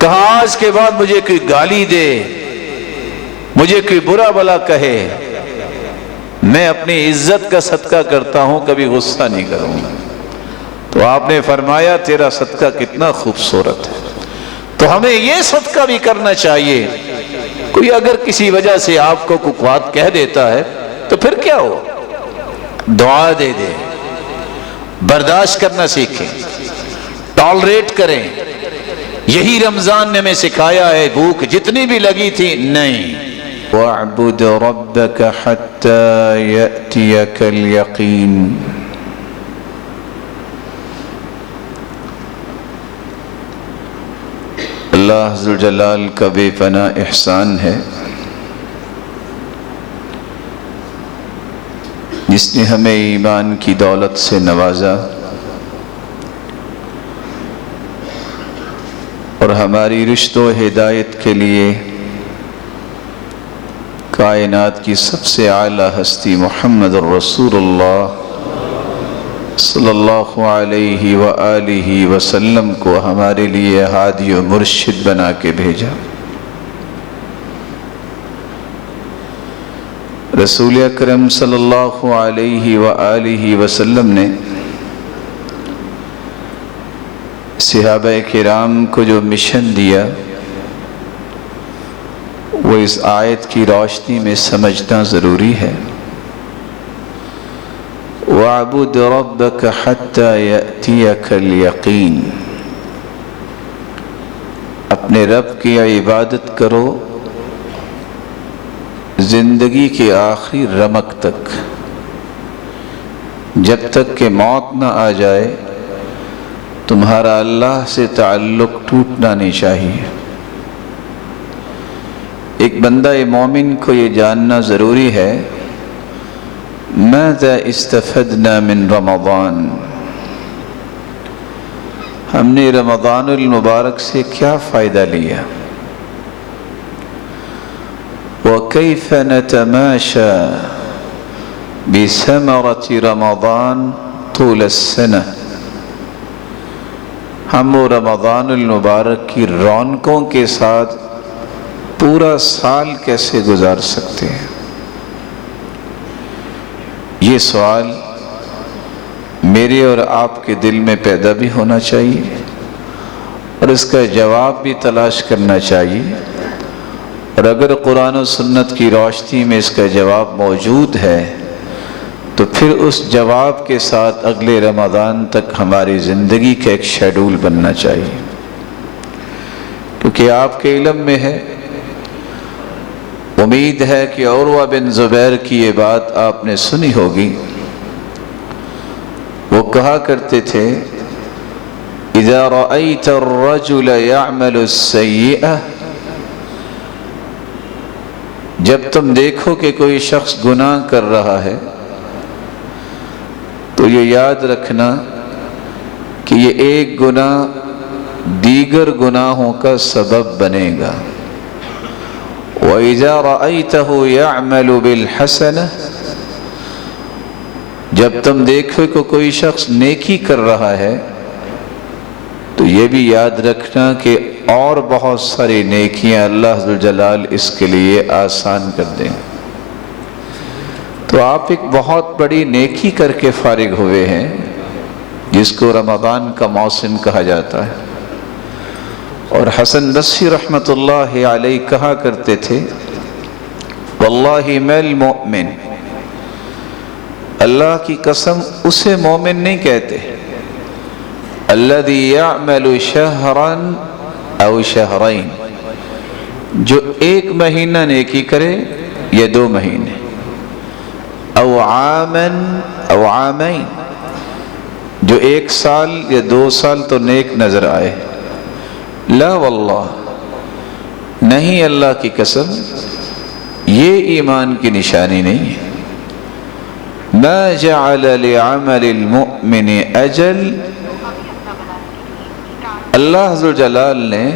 کہا آج کے بعد مجھے کوئی گالی دے، مجھے کوئی برا بلا کہے، میں اپنی عزت کا صدقہ کرتا ہوں، کبھی غصہ نہیں کروں گا۔ تو آپ نے فرمایا تیرا صدقہ کتنا خوبصورت ہے۔ تو ہمیں یہ صدقہ بھی کرنا چاہیے۔ کوئی اگر کسی وجہ سے آپ کو کوئی بات کہہ دیتا ہے تو پھر کیا ہو، دعا دے دے، برداشت کرنا سیکھیں، ٹالریٹ کریں۔ یہی رمضان نے ہمیں سکھایا ہے، بھوک جتنی بھی لگی تھی نہیں، وَاعْبُدْ رَبَّكَ حَتَّى يَأْتِيَكَ الْيَقِينُ۔ اللہ ذوالجلال کا بے پناہ احسان ہے، جس نے ہمیں ایمان کی دولت سے نوازا اور ہماری رشد و ہدایت کے لیے کائنات کی سب سے اعلیٰ ہستی محمد الرسول اللہ صلی اللہ علیہ وآلہ وسلم کو ہمارے لیے ہادی و مرشد بنا کے بھیجا۔ رسول اکرم صلی اللہ علیہ وآلہ وسلم نے صحابہ کرام کو جو مشن دیا وہ اس آیت کی روشنی میں سمجھنا ضروری ہے۔ وَاعْبُدْ رَبَّكَ حَتَّى يَأْتِيَكَ الْيَقِينُ، اپنے رب کی عبادت کرو زندگی کے آخری رمق تک، جب تک کہ موت نہ آ جائے تمہارا اللہ سے تعلق ٹوٹنا نہیں چاہیے۔ ایک بندہ مومن کو یہ جاننا ضروری ہے، ماذا استفدنا من رمضان، ہم نے رمضان المبارک سے کیا فائدہ لیا، وَكَيْفَ نَتَمَاشَى بِثَمَرَةِ رَمَضَانَ طُولَ السَّنَةِ، ہم وہ رمضان المبارک کی رونقوں کے ساتھ پورا سال کیسے گزار سکتے ہیں۔ یہ سوال میرے اور آپ کے دل میں پیدا بھی ہونا چاہیے اور اس کا جواب بھی تلاش کرنا چاہیے، اور اگر قرآن و سنت کی روشنی میں اس کا جواب موجود ہے تو پھر اس جواب کے ساتھ اگلے رمضان تک ہماری زندگی کا ایک شیڈول بننا چاہیے۔ کیونکہ آپ کے علم میں ہے، امید ہے کہ عروہ بن زبیر کی یہ بات آپ نے سنی ہوگی، وہ کہا کرتے تھے اذا رأيت الرجل يعمل السيئة، جب تم دیکھو کہ کوئی شخص گناہ کر رہا ہے تو یہ یاد رکھنا کہ یہ ایک گناہ دیگر گناہوں کا سبب بنے گا۔ وَإِذَا رَأَيْتَهُ يَعْمَلُ بِالْحَسَنَةِ، جب تم دیکھو کہ کوئی شخص نیکی کر رہا ہے تو یہ بھی یاد رکھنا کہ اور بہت ساری نیکیاں اللہ ذوالجلال اس کے لیے آسان کر دیں۔ تو آپ ایک بہت بڑی نیکی کر کے فارغ ہوئے ہیں، جس کو رمضان کا موسم کہا جاتا ہے۔ اور حسن بصری رحمت اللہ علیہ کہا کرتے تھے واللہ ما المؤمن، اللہ کی قسم اسے مومن نہیں کہتے، الذی یعمل شہرا او شہرین، جو ایک مہینہ نیکی کرے یا 2 مہینے، او عاما او عامین، جو 1 سال یا 2 سال تو نیک نظر آئے۔ لا واللہ، نہیں اللہ کی قسم، یہ ایمان کی نشانی نہیں ہے۔ ما جعل لعمل المؤمن اجل، اللہ ذوالجلال نے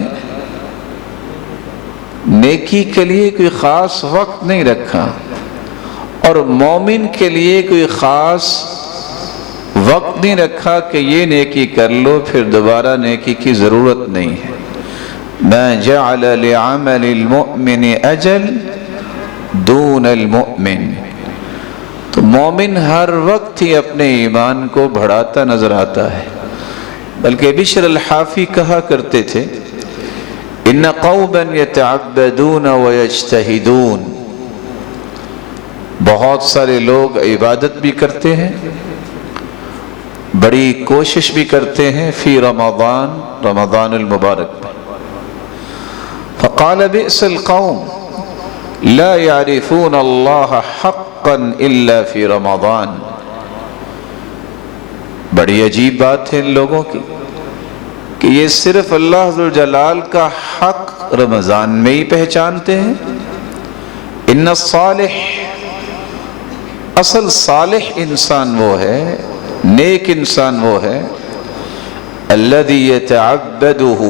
نیکی کے لیے کوئی خاص وقت نہیں رکھا، اور مومن کے لیے کوئی خاص وقت نہیں رکھا کہ یہ نیکی کر لو پھر دوبارہ نیکی کی ضرورت نہیں ہے۔ ما جعل لعمل المؤمن اجل دون المؤمن. تو مومن ہر وقت ہی اپنے ایمان کو بڑھاتا نظر آتا ہے. بلکہ بشر الحافی کہا کرتے تھے ان قوما یتعبدون ویجتہدون. بہت سارے لوگ عبادت بھی کرتے ہیں، بڑی کوشش بھی کرتے ہیں فی رمضان المبارک میں. فقال بئس القوم لا يعرفون اللہ حقا الا فی رمضان. بڑی عجیب بات ہے ان لوگوں کی کہ یہ صرف اللہ ذوالجلال کا حق رمضان میں ہی پہچانتے ہیں. ان الصالح، اصل صالح انسان وہ ہے، نیک انسان وہ ہے الذي يتعبده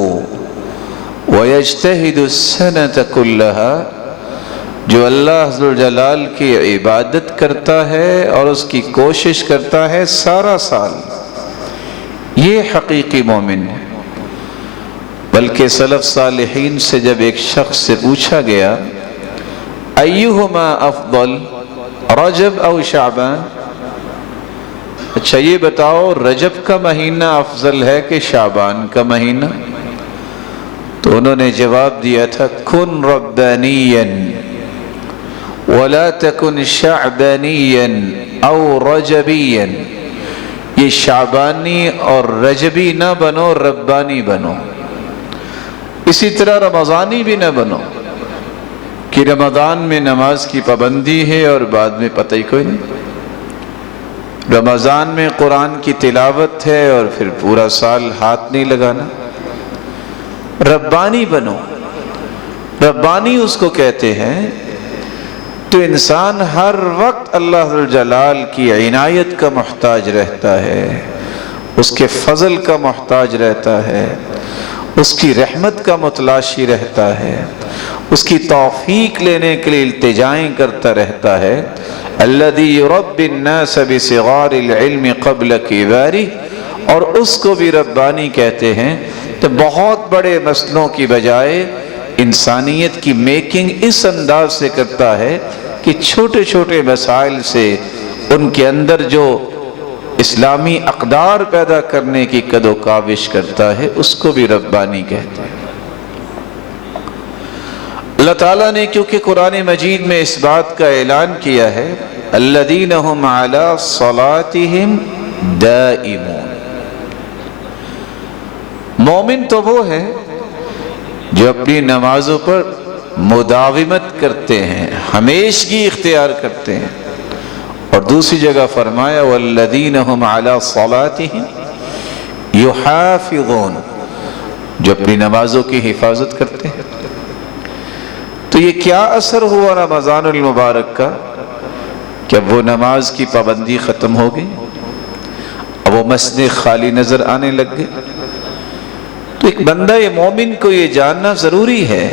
ويجتهد السنة كلها، جو اللہ ذوالجلال کی عبادت کرتا ہے اور اس کی کوشش کرتا ہے سارا سال. یہ حقیقی مومن ہے. بلکہ سلف صالحین سے جب ایک شخص سے پوچھا گیا ایہما افضل رجب او شعبان، اچھا یہ بتاؤ رجب کا مہینہ افضل ہے کہ شعبان کا مہینہ؟ تو انہوں نے جواب دیا تھا کن ربانیا ولا تکن شعبانیا او رجبیا. یہ شعبانی اور رجبی نہ بنو، ربانی بنو. اسی طرح رمضانی بھی نہ بنو کہ رمضان میں نماز کی پابندی ہے اور بعد میں پتہ ہی کوئی نہیں. رمضان میں قرآن کی تلاوت ہے اور پھر پورا سال ہاتھ نہیں لگانا. ربانی بنو. ربانی اس کو کہتے ہیں تو انسان ہر وقت اللہ ذوالجلال کی عنایت کا محتاج رہتا ہے، اس کے فضل کا محتاج رہتا ہے، اس کی رحمت کا متلاشی رہتا ہے، اس کی توفیق لینے کے لیے التجائیں کرتا رہتا ہے. الذی یربی الناس بصغار العلم قبل کبارہ، اور اس کو بھی ربانی کہتے ہیں. تو بہت بڑے مسئلوں کی بجائے انسانیت کی میکنگ اس انداز سے کرتا ہے کہ چھوٹے چھوٹے مسائل سے ان کے اندر جو اسلامی اقدار پیدا کرنے کی قد و کاوش کرتا ہے، اس کو بھی ربانی کہتے ہیں. اللہ تعالیٰ نے کیونکہ قرآن مجید میں اس بات کا اعلان کیا ہے الذین هم علی صلاتہم دائمون. مومن تو وہ ہے جو اپنی نمازوں پر مداومت کرتے ہیں، ہمیشگی اختیار کرتے ہیں. اور دوسری جگہ فرمایا والذین هم علی صلاتہم یحافظون، جو اپنی نمازوں کی حفاظت کرتے ہیں. تو یہ کیا اثر ہوا رمضان المبارک کا کہ اب وہ نماز کی پابندی ختم ہو گئی، اب وہ مسجد خالی نظر آنے لگ گئے. تو ایک بندہ مومن کو یہ جاننا ضروری ہے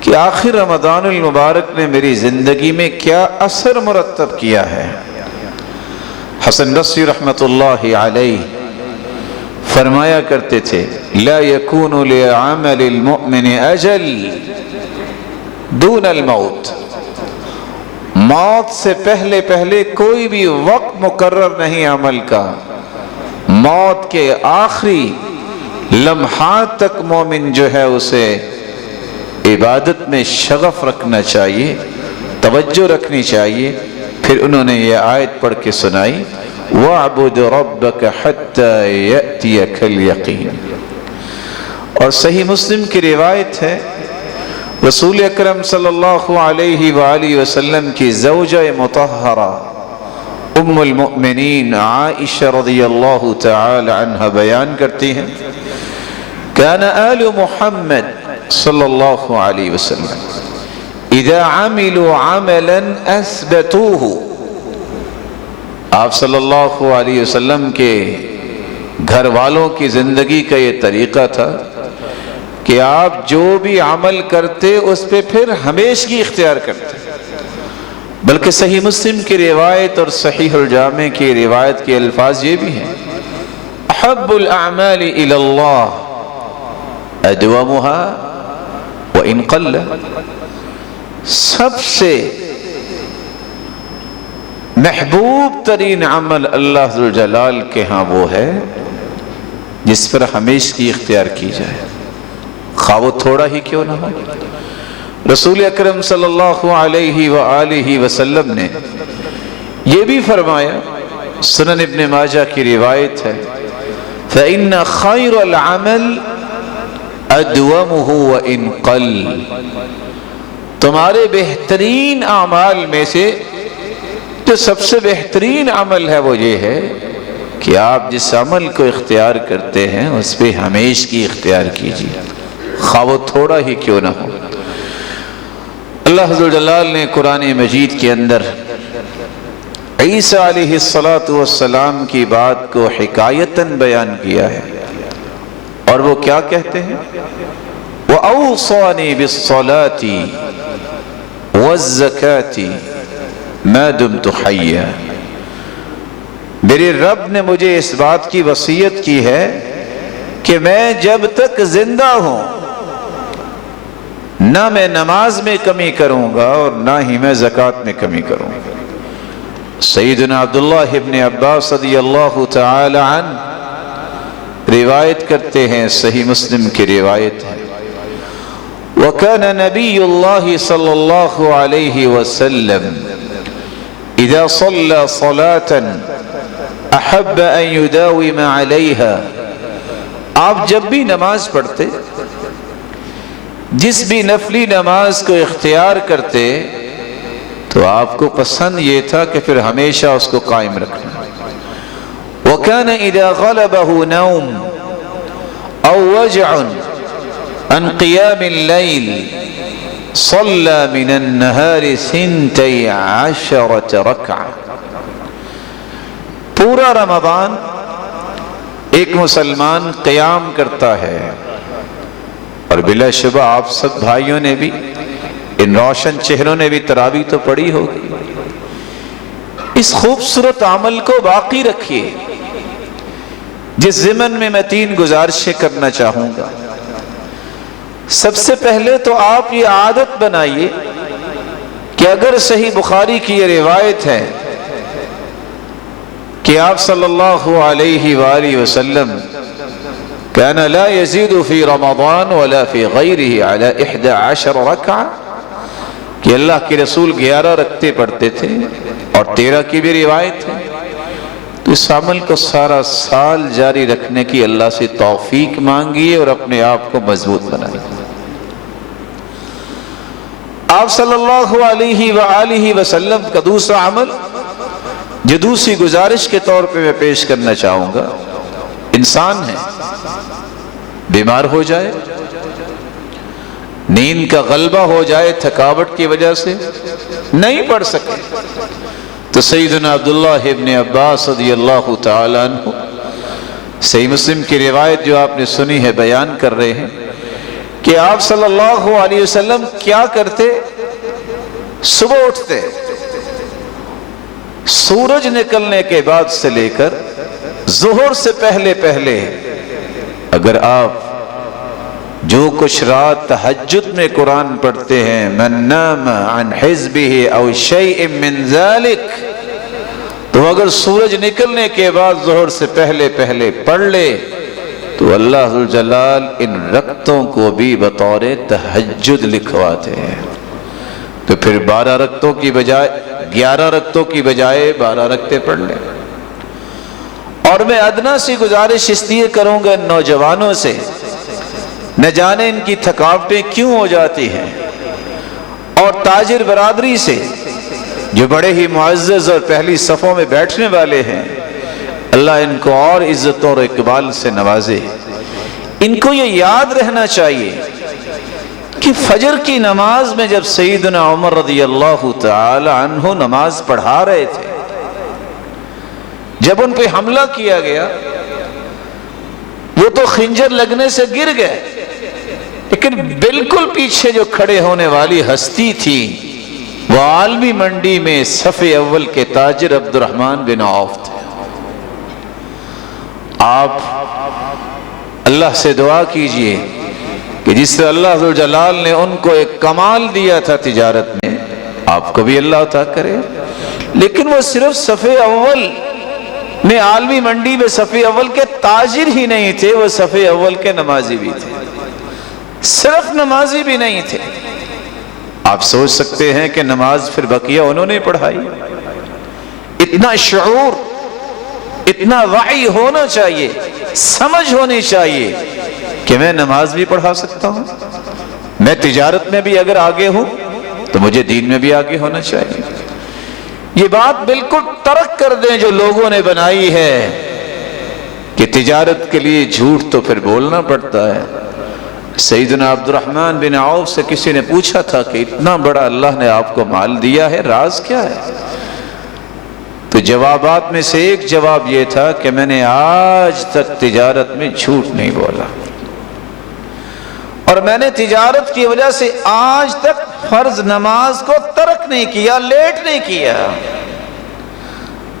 کہ آخر رمضان المبارک نے میری زندگی میں کیا اثر مرتب کیا ہے. حسن بصری رحمۃ اللہ علیہ فرمایا کرتے تھے لا یکون لعمل المؤمن اجل دون الموت. موت سے پہلے پہلے کوئی بھی وقت مقرر نہیں عمل کا. موت کے آخری لمحات تک مومن جو ہے اسے عبادت میں شغف رکھنا چاہیے، توجہ رکھنی چاہیے. پھر انہوں نے یہ آیت پڑھ کے سنائی وَاعْبُدْ رَبَّكَ حَتَّى يَأْتِيَكَ الْيَقِينُ. اور صحیح مسلم کی روایت ہے رسول اکرم صلی اللہ علیہ وآلہ وسلم کی زوجہ مطہرہ ام المؤمنین عائشہ رضی اللہ تعالی عنہ بیان کرتی ہیں کان آل محمد صلی اللہ علیہ وسلم اذا عملوا عملا اثبتوه. آپ صلی اللہ علیہ وسلم کے گھر والوں کی زندگی کا یہ طریقہ تھا کہ آپ جو بھی عمل کرتے اس پہ پھر ہمیشگی اختیار کرتے. بلکہ صحیح مسلم کی روایت اور صحیح الجامع کی روایت کے الفاظ یہ بھی ہیں احب الاعمال الی اللہ أدومها وإن قل. سب سے محبوب ترین عمل اللہ ذوالجلال کے ہاں وہ ہے جس پر ہمیشگی اختیار کی جائے، خواہ وہ تھوڑا ہی کیوں نہ ہو۔ رسول اکرم صلی اللہ علیہ وآلہ وسلم نے یہ بھی فرمایا، سنن ابن ماجہ کی روایت ہے، فَإِنَّ خَيْرَ الْعَمَلِ أَدْوَمُهُ وَإِن قَلَّ. تمہارے بہترین اعمال میں سے جو سب سے بہترین عمل ہے وہ یہ ہے کہ آپ جس عمل کو اختیار کرتے ہیں اس پہ ہمیشگی اختیار کیجیے، خواہ وہ تھوڑا ہی کیوں نہ ہو۔ اللہ ذوالجلال نے قرآن مجید کے اندر عیسیٰ علیہ السلام کی بات کو حکایتاً بیان کیا ہے، اور وہ کیا کہتے ہیں؟ وَأَوْصَانِي بِالصَّلَاةِ وَالزَّكَاةِ مَا دُمْتُ حَيًّا. میرے رب نے مجھے اس بات کی وصیت کی ہے کہ میں جب تک زندہ ہوں نہ میں نماز میں کمی کروں گا اور نہ ہی میں زکوٰۃ میں کمی کروں گا۔ سیدنا عبداللہ ابن عباس رضی اللہ تعالی عنہ روایت کرتے ہیں، صحیح مسلم کی روایت ہے، وَكَانَ نَبِيُّ اللَّهِ صلی اللہ علیہ وسلم اذا صلى صلاة احب ان يداوم علیها. آپ جب بھی نماز پڑھتے، جس بھی نفلی نماز کو اختیار کرتے، تو آپ کو پسند یہ تھا کہ پھر ہمیشہ اس کو قائم رکھنا۔ وَكَانَ إِذَا غَلَبَهُ نَوْمٌ أَوْ وَجْعٌ عَنْ قِيَامِ اللَّيْلِ صَلَّى مِنَ النَّهَارِ 12 رَكْعَةً. پورا رمضان ایک مسلمان قیام کرتا ہے، اور بلا شبہ آپ سب بھائیوں نے بھی، ان روشن چہروں نے بھی تراویح تو پڑھی ہوگی۔ اس خوبصورت عمل کو باقی رکھیے، جس ضمن میں میں 3 گزارشیں کرنا چاہوں گا۔ سب سے پہلے تو آپ یہ عادت بنائیے کہ اگر صحیح بخاری کی یہ روایت ہے کہ آپ صلی اللہ علیہ وآلہ وسلم كان لا يزيد في رمضان ولا في غيره على 11 ركعة، کہ اللہ کے رسول 11 رکعتیں پڑھتے تھے، اور 13 کی بھی روایت ہے، تو اس عمل کو سارا سال جاری رکھنے کی اللہ سے توفیق مانگیے اور اپنے آپ کو مضبوط بنائیے۔ آپ صلی اللہ علیہ وآلہ وسلم کا دوسرا عمل جو دوسری گزارش کے طور پہ میں پیش کرنا چاہوں گا، انسان ہے، بیمار ہو جائے، نیند کا غلبہ ہو جائے، تھکاوٹ کی وجہ سے نہیں پڑھ سکے، تو سیدنا عبداللہ ابن عباس رضی اللہ تعالیٰ عنہ صحیح مسلم کی روایت جو آپ نے سنی ہے بیان کر رہے ہیں کہ آپ صلی اللہ علیہ وسلم کیا کرتے؟ صبح اٹھتے، سورج نکلنے کے بعد سے لے کر ظہر سے پہلے اگر آپ جو کچھ رات تہجد میں قرآن پڑھتے ہیں، من نام عن حزبه او شیء من ذلك، تو اگر سورج نکلنے کے بعد ظہر سے پہلے پڑھ لے تو اللہ ذوالجلال ان رکعتوں کو بھی بطور تہجد لکھواتے ہیں۔ تو پھر 12 رکعتوں کی بجائے 11 رکعتوں کی بجائے 12 رکعتیں پڑھ لیں۔ اور میں ادنا سی گزارش اس لیے کروں گا ان نوجوانوں سے، نہ جانے ان کی تھکاوٹیں کیوں ہو جاتی ہیں، اور تاجر برادری سے جو بڑے ہی معزز اور پہلی صفوں میں بیٹھنے والے ہیں، اللہ ان کو اور عزت اور اقبال سے نوازے۔ ان کو یہ یاد رہنا چاہیے کہ فجر کی نماز میں جب سیدنا عمر رضی اللہ تعالی عنہ نماز پڑھا رہے تھے، جب ان پہ حملہ کیا گیا وہ تو خنجر لگنے سے گر گئے، لیکن بالکل پیچھے جو کھڑے ہونے والی ہستی تھی وہ عالمی منڈی میں صف اول کے تاجر عبد الرحمن بن عوف تھے۔ آپ اللہ سے دعا کیجئے کہ جس سے اللہ ذو الجلال نے ان کو ایک کمال دیا تھا تجارت میں، آپ کو بھی اللہ عطا کرے۔ لیکن وہ صرف صف اول میں عالمی منڈی میں صف اول کے تاجر ہی نہیں تھے، وہ صف اول کے نمازی بھی تھے، صرف نمازی بھی نہیں تھے۔ آپ سوچ سکتے ہیں کہ نماز پھر بقیہ انہوں نے پڑھائی۔ اتنا شعور، اتنا وعی ہونا چاہیے، سمجھ ہونی چاہیے کہ میں نماز بھی پڑھا سکتا ہوں، میں تجارت میں بھی اگر آگے ہوں تو مجھے دین میں بھی آگے ہونا چاہیے۔ یہ بات بالکل ترک کر دیں جو لوگوں نے بنائی ہے کہ تجارت کے لیے جھوٹ تو پھر بولنا پڑتا ہے۔ سیدنا عبد الرحمن بن عوف سے کسی نے پوچھا تھا کہ اتنا بڑا اللہ نے آپ کو مال دیا ہے، راز کیا ہے؟ تو جوابات میں سے ایک جواب یہ تھا کہ میں نے آج تک تجارت میں جھوٹ نہیں بولا، اور میں نے تجارت کی وجہ سے آج تک فرض نماز کو ترک نہیں کیا، لیٹ نہیں کیا۔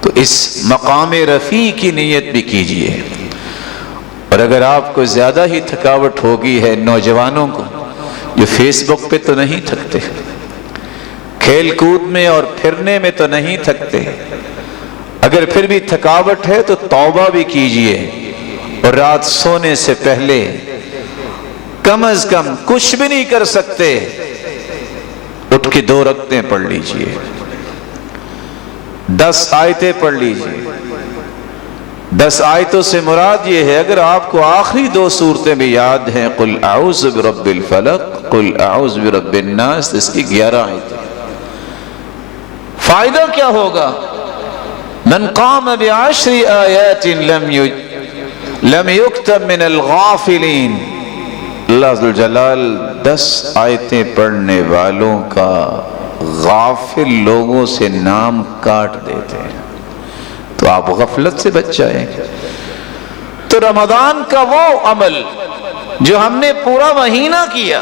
تو اس مقام رفیع کی نیت بھی کیجئے۔ اور اگر آپ کو زیادہ ہی تھکاوٹ ہوگی ہے، نوجوانوں کو جو فیس بک پہ تو نہیں تھکتے، کھیل کود میں اور پھرنے میں تو نہیں تھکتے، اگر پھر بھی تھکاوٹ ہے تو توبہ بھی کیجئے، اور رات سونے سے پہلے کم از کم کچھ بھی نہیں کر سکتے، اٹھ کے 2 رکعتیں پڑھ لیجئے، 10 آیتیں پڑھ لیجئے۔ 10 آیتوں سے مراد یہ ہے، اگر آپ کو آخری 2 سورتیں بھی یاد ہیں، قل اعوذ برب الفلق، قل اعوذ برب الناس، اس کی 11 آیتیں۔ فائدہ کیا ہوگا؟ من قام بعشر آیات لم یکتب من الغافلین، اللہ ذوالجلال 10 آیتیں پڑھنے والوں کا غافل لوگوں سے نام کاٹ دیتے ہیں۔ تو آپ غفلت سے بچ جائیں۔ تو رمضان کا وہ عمل جو ہم نے پورا مہینہ کیا،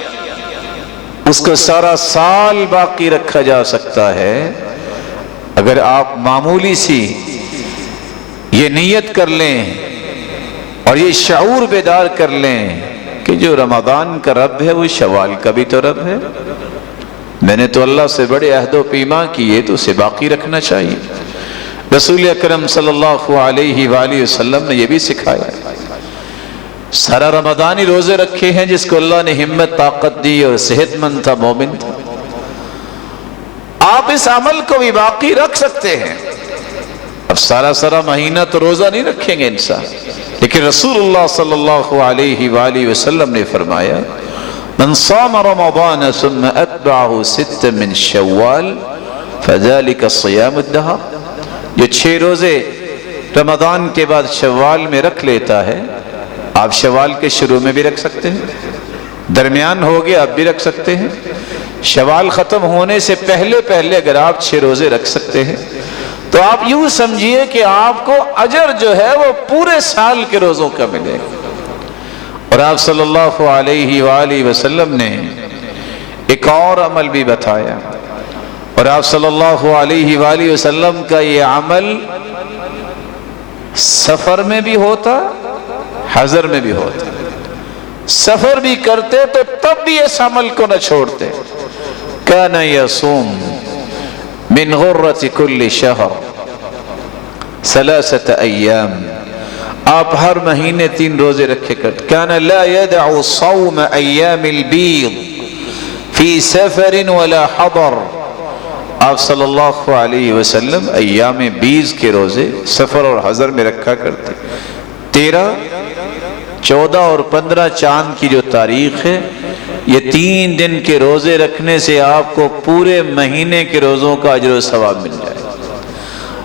اس کو سارا سال باقی رکھا جا سکتا ہے اگر آپ معمولی سی یہ نیت کر لیں اور یہ شعور بیدار کر لیں کہ جو رمضان کا رب ہے وہ شوال کا بھی تو رب ہے، میں نے تو اللہ سے بڑے عہد و پیما کیے تو اسے باقی رکھنا چاہیے۔ رسول اکرم صلی اللہ علیہ وآلہ وسلم نے یہ بھی سکھایا، سارا رمضانی روزے رکھے ہیں جس کو اللہ نے ہمت طاقت دی اور صحت مند تھا، مومن تھا، آپ اس عمل کو بھی باقی رکھ سکتے ہیں۔ اب سارا مہینہ تو روزہ نہیں رکھیں گے انسان، لیکن رسول اللہ صلی اللہ علیہ وآلہ وسلم نے فرمایا من صام رمضان ثم اتبعه 6 من شوال فذلك صيام الدهر، جو 6 روزے رمضان کے بعد شوال میں رکھ لیتا ہے، آپ شوال کے شروع میں بھی رکھ سکتے ہیں، درمیان ہو گیا اب بھی رکھ سکتے ہیں، شوال ختم ہونے سے پہلے اگر آپ 6 روزے رکھ سکتے ہیں تو آپ یوں سمجھیے کہ آپ کو اجر جو ہے وہ پورے سال کے روزوں کا ملے گا۔ اور آپ صلی اللہ علیہ وآلہ وسلم نے ایک اور عمل بھی بتایا، اور آپ صلی اللہ علیہ وآلہ وسلم کا یہ عمل سفر میں بھی ہوتا، حضر میں بھی ہوتا، سفر بھی کرتے تو تب بھی اس عمل کو نہ چھوڑتے۔ کان یصوم من غرۃ کل شہر 3 ایام، آپ ہر مہینے 3 روزے رکھے کرتے۔ کان لا يدع صوم ایام البیض فی سفر ولا حضر، آپ صلی اللہ علیہ وسلم ایام بیض کے روزے سفر اور حضر میں رکھا کرتے۔ 13، 14 اور 15 چاند کی جو تاریخ ہے، یہ 3 دن کے روزے رکھنے سے آپ کو پورے مہینے کے روزوں کا اجر و ثواب مل جائے۔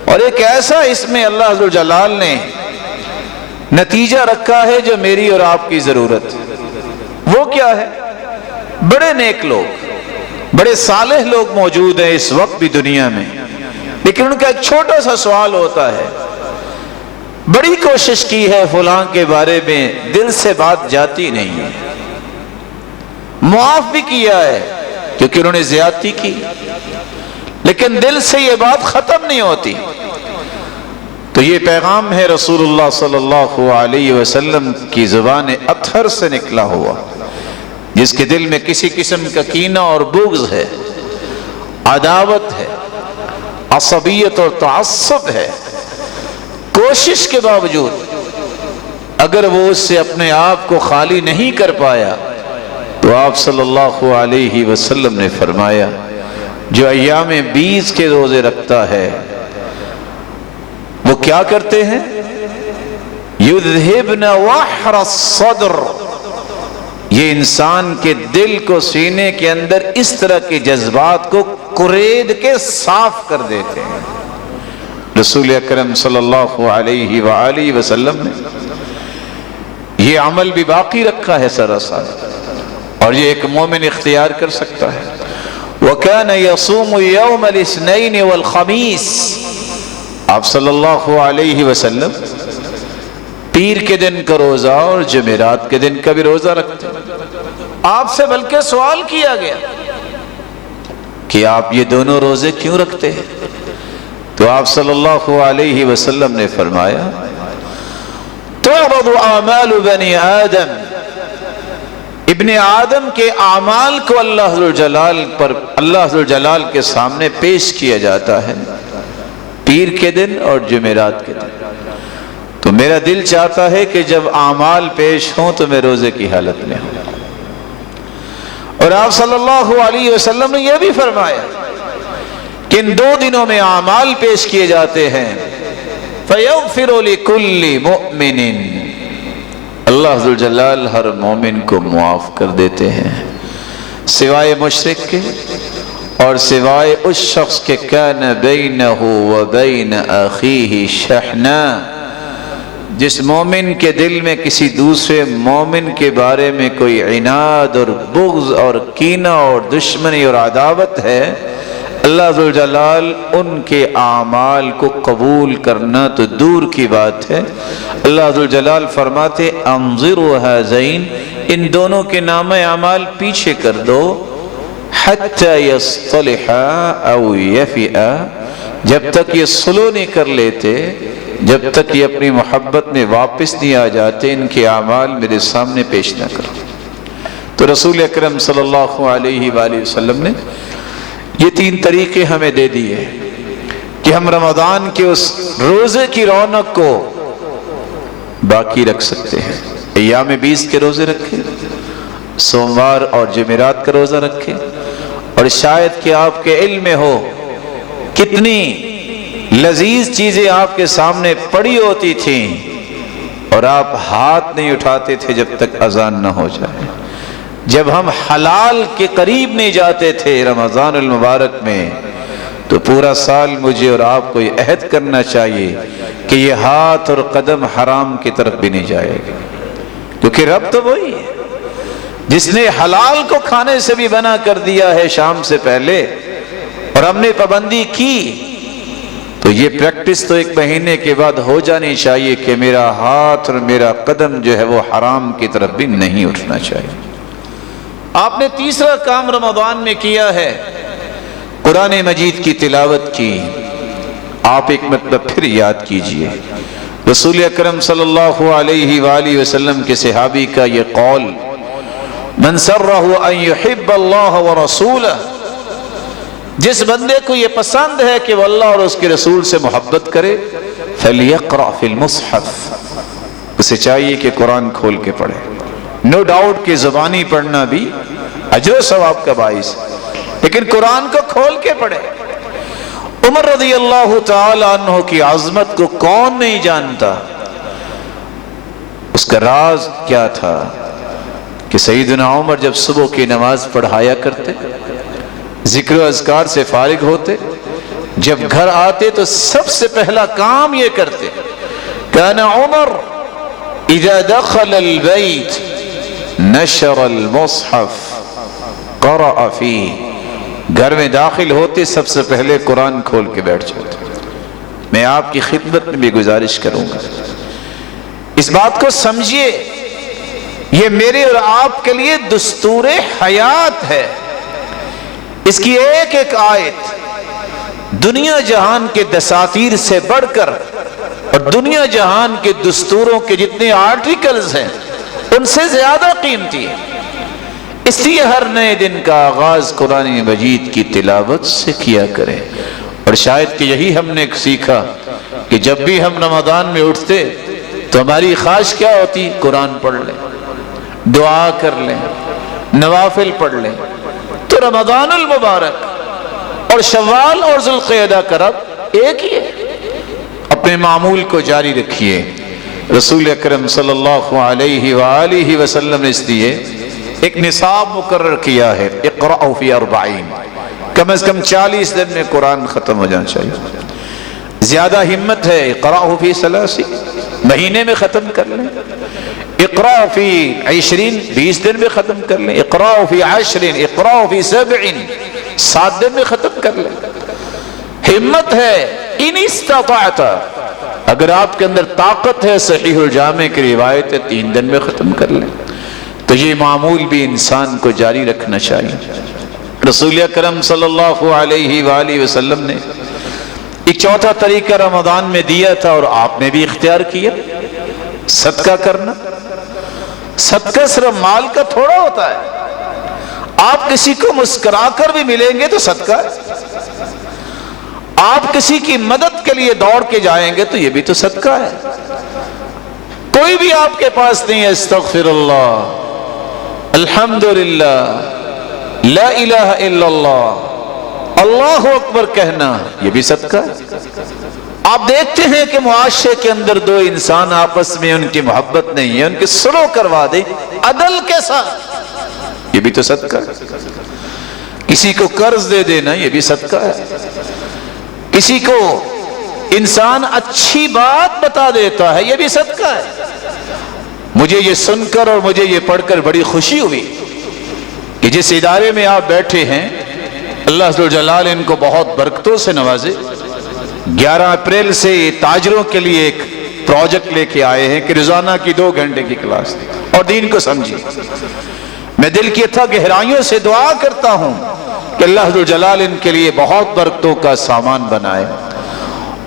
اور ایک ایسا اس میں اللہ ذوالجلال نے نتیجہ رکھا ہے جو میری اور آپ کی ضرورت ہے۔ وہ کیا ہے؟ بڑے نیک لوگ، بڑے صالح لوگ موجود ہیں اس وقت بھی دنیا میں، لیکن ان کا ایک چھوٹا سا سوال ہوتا ہے، بڑی کوشش کی ہے فلاں کے بارے میں، دل سے بات جاتی نہیں ہے، معاف بھی کیا ہے کیونکہ انہوں نے زیادتی کی، لیکن دل سے یہ بات ختم نہیں ہوتی۔ تو یہ پیغام ہے رسول اللہ صلی اللہ علیہ وسلم کی زبان اطہر سے نکلا ہوا، جس کے دل میں کسی قسم کا کینہ اور بغض ہے، عداوت ہے، عصبیت اور تعصب ہے، کوشش کے باوجود اگر وہ اس سے اپنے آپ کو خالی نہیں کر پایا تو آپ صلی اللہ علیہ وسلم نے فرمایا جو ایام 20 کے روزے رکھتا ہے وہ کیا کرتے ہیں؟ یذہبن وحر الصدر، یہ انسان کے دل کو، سینے کے اندر اس طرح کے جذبات کو کرید کے صاف کر دیتے ہیں۔ رسول اکرم صلی اللہ علیہ وآلہ وسلم نے یہ عمل بھی باقی رکھا ہے سراسر، اور یہ ایک مومن اختیار کر سکتا ہے۔ وَكَانَ يَصُومُ يَوْمَ الْاثْنَيْنِ وَالْخَمِيسِ، آپ صلی اللہ علیہ وسلم پیر کے دن کا روزہ اور جمعرات کے دن کا بھی روزہ رکھتے ہیں۔ آپ سے بلکہ سوال کیا گیا کہ آپ یہ دونوں روزے کیوں رکھتے ہیں؟ تو آپ صلی اللہ علیہ وسلم نے فرمایا تعرض اعمال بنی آدم، ابن آدم کے اعمال کو اللہ ذو الجلال کے سامنے پیش کیا جاتا ہے پیر کے دن اور جمعرات کے دن۔ تو میرا دل چاہتا ہے کہ جب اعمال پیش ہوں تو میں روزے کی حالت میں ہوں۔ اور آپ صلی اللہ علیہ وسلم نے یہ بھی فرمایا کہ ان دو دنوں میں اعمال پیش کیے جاتے ہیں فَيَغْفِرُ لِكُلِّ مُؤْمِنٍ، اللہ ذو الجلال ہر مومن کو معاف کر دیتے ہیں سوائے مشرک کے اور سوائے اس شخص کے كَانَ بَيْنَهُ وَبَيْنَ أَخِيهِ شَحْنًا، جس مومن کے دل میں کسی دوسرے مومن کے بارے میں کوئی عناد اور بغض اور کینہ اور دشمنی اور عداوت ہے، اللہ ذو الجلال ان کے اعمال کو قبول کرنا تو دور کی بات ہے، اللہ ذو الجلال فرماتے انظروا هذین، ان دونوں کے نام اعمال پیچھے کر دو حتی یصطلحا او یفئا، جب تک یہ صلح نہیں کر لیتے، جب تک یہ اپنی محبت میں واپس نہیں آ جاتے، ان کے اعمال میرے سامنے پیش نہ کرو۔ تو رسول اکرم صلی اللہ علیہ وآلہ وسلم نے یہ تین طریقے ہمیں دے دیے کہ ہم رمضان کے اس روزے کی رونق کو باقی رکھ سکتے ہیں۔ ایام 20 کے روزے رکھیں، سوموار اور جمعرات کا روزہ رکھیں، اور شاید کہ آپ کے علم میں ہو کتنی لذیذ چیزیں آپ کے سامنے پڑی ہوتی تھیں اور آپ ہاتھ نہیں اٹھاتے تھے جب تک اذان نہ ہو جائے۔ جب ہم حلال کے قریب نہیں جاتے تھے رمضان المبارک میں، تو پورا سال مجھے اور آپ کو یہ عہد کرنا چاہیے کہ یہ ہاتھ اور قدم حرام کی طرف بھی نہیں جائے گا، کیونکہ رب تو وہی ہے جس نے حلال کو کھانے سے بھی منع کر دیا ہے شام سے پہلے، اور ہم نے پابندی کی، تو یہ پریکٹس تو 1 مہینے کے بعد ہو جانی چاہیے کہ میرا ہاتھ اور میرا قدم جو ہے وہ حرام کی طرف بھی نہیں اٹھنا چاہیے۔ آپ نے تیسرا کام رمضان میں کیا ہے، قرآن مجید کی تلاوت کی۔ آپ ایک مطلب پھر یاد کیجئے، رسول اکرم صلی اللہ علیہ وآلہ وسلم کے صحابی کا یہ قول، من سرہ ان یحب اللہ ورسولہ، جس بندے کو یہ پسند ہے کہ وہ اللہ اور اس کے رسول سے محبت کرے، فلیقرأ فی المصحف، اسے چاہیے کہ قرآن کھول کے پڑھے۔ نو ڈاؤٹ کہ زبانی پڑھنا بھی اجر و ثواب کا باعث، لیکن قرآن کو کھول کے پڑھے۔ عمر رضی اللہ تعالی عنہ کی عظمت کو کون نہیں جانتا؟ اس کا راز کیا تھا کہ سیدنا عمر جب صبح کی نماز پڑھایا کرتے، ذکر و اذکار سے فارغ ہوتے، جب گھر آتے تو سب سے پہلا کام یہ کرتے، کان عمر اذا دخل البیت نشر المصحف قرأ فیہ، گھر میں داخل ہوتے سب سے پہلے قرآن کھول کے بیٹھ جاتے۔ میں آپ کی خدمت میں بھی گزارش کروں گا، اس بات کو سمجھیے، یہ میرے اور آپ کے لیے دستور حیات ہے۔ اس کی ایک ایک آیت دنیا جہان کے دساتیر سے بڑھ کر، اور دنیا جہان کے دستوروں کے جتنے آرٹیکلز ہیں ان سے زیادہ قیمتی ہے۔ اس لیے ہر نئے دن کا آغاز قرآن مجید کی تلاوت سے کیا کریں. اور شاید کہ یہی ہم نے سیکھا کہ جب بھی ہم رمضان میں اٹھتے تو ہماری خواہش کیا ہوتی؟ قرآن پڑھ لیں، دعا کر لیں، نوافل پڑھ لیں. تو رمضان المبارک اور شوال اور ذوالقعدہ کا رب ایک ہی ہے. اپنے معمول کو جاری رکھیے. رسول اکرم صلی اللہ علیہ وآلہ وسلم نے اس لیے ایک نصاب مقرر کیا ہے، اقرأوا فی 40، کم از کم 40 دن میں قرآن ختم ہو جانا چاہیے. زیادہ ہمت ہے اقرأوا فی 30، مہینے میں ختم کر لیں. اقرأوا فی 20، 20 دن میں ختم کر لیں. اقرأوا فی 10، اقرأوا فی 7، 7 دن میں ختم کر لیں. ہمت ہے. ان استطعت، اگر آپ کے اندر طاقت ہے، صحیح الجامع کی روایت ہے 3 دن میں ختم کر لیں. تو یہ معمول بھی انسان کو جاری رکھنا چاہیے. رسول اکرم صلی اللہ علیہ وآلہ وسلم نے ایک چوتھا طریقہ رمضان میں دیا تھا اور آپ نے بھی اختیار کیا، صدقہ کرنا. صدقہ صرف مال کا تھوڑا ہوتا ہے. آپ کسی کو مسکرا کر بھی ملیں گے تو صدقہ ہے. آپ کسی کی مدد کے لیے دوڑ کے جائیں گے تو یہ بھی تو صدقہ ہے. کوئی بھی آپ کے پاس نہیں ہے، استغفر اللہ، الحمدللہ، لا الہ الا اللہ، اللہ اکبر کہنا، یہ بھی صدقہ ہے. آپ دیکھتے ہیں کہ معاشرے کے اندر دو انسان آپس میں ان کی محبت نہیں ہے، ان کی سلو کروا دیں عدل کے ساتھ، یہ بھی تو صدقہ ہے. کسی کو قرض دے دینا، یہ بھی صدقہ ہے. کسی کو انسان اچھی بات بتا دیتا ہے، یہ بھی صدقہ ہے. مجھے یہ سن کر اور مجھے یہ پڑھ کر بڑی خوشی ہوئی کہ جس ادارے میں آپ بیٹھے ہیں اللہ ذو الجلال ان کو بہت برکتوں سے نوازے. 11 اپریل سے تاجروں کے لیے ایک پروجیکٹ لے کے آئے ہیں کہ روزانہ کی 2 گھنٹے کی کلاس اور دین کو سمجھیے. میں دل کی اتھا گہرائیوں سے دعا کرتا ہوں کہ اللہ ذو الجلال ان کے لیے بہت برکتوں کا سامان بنائے.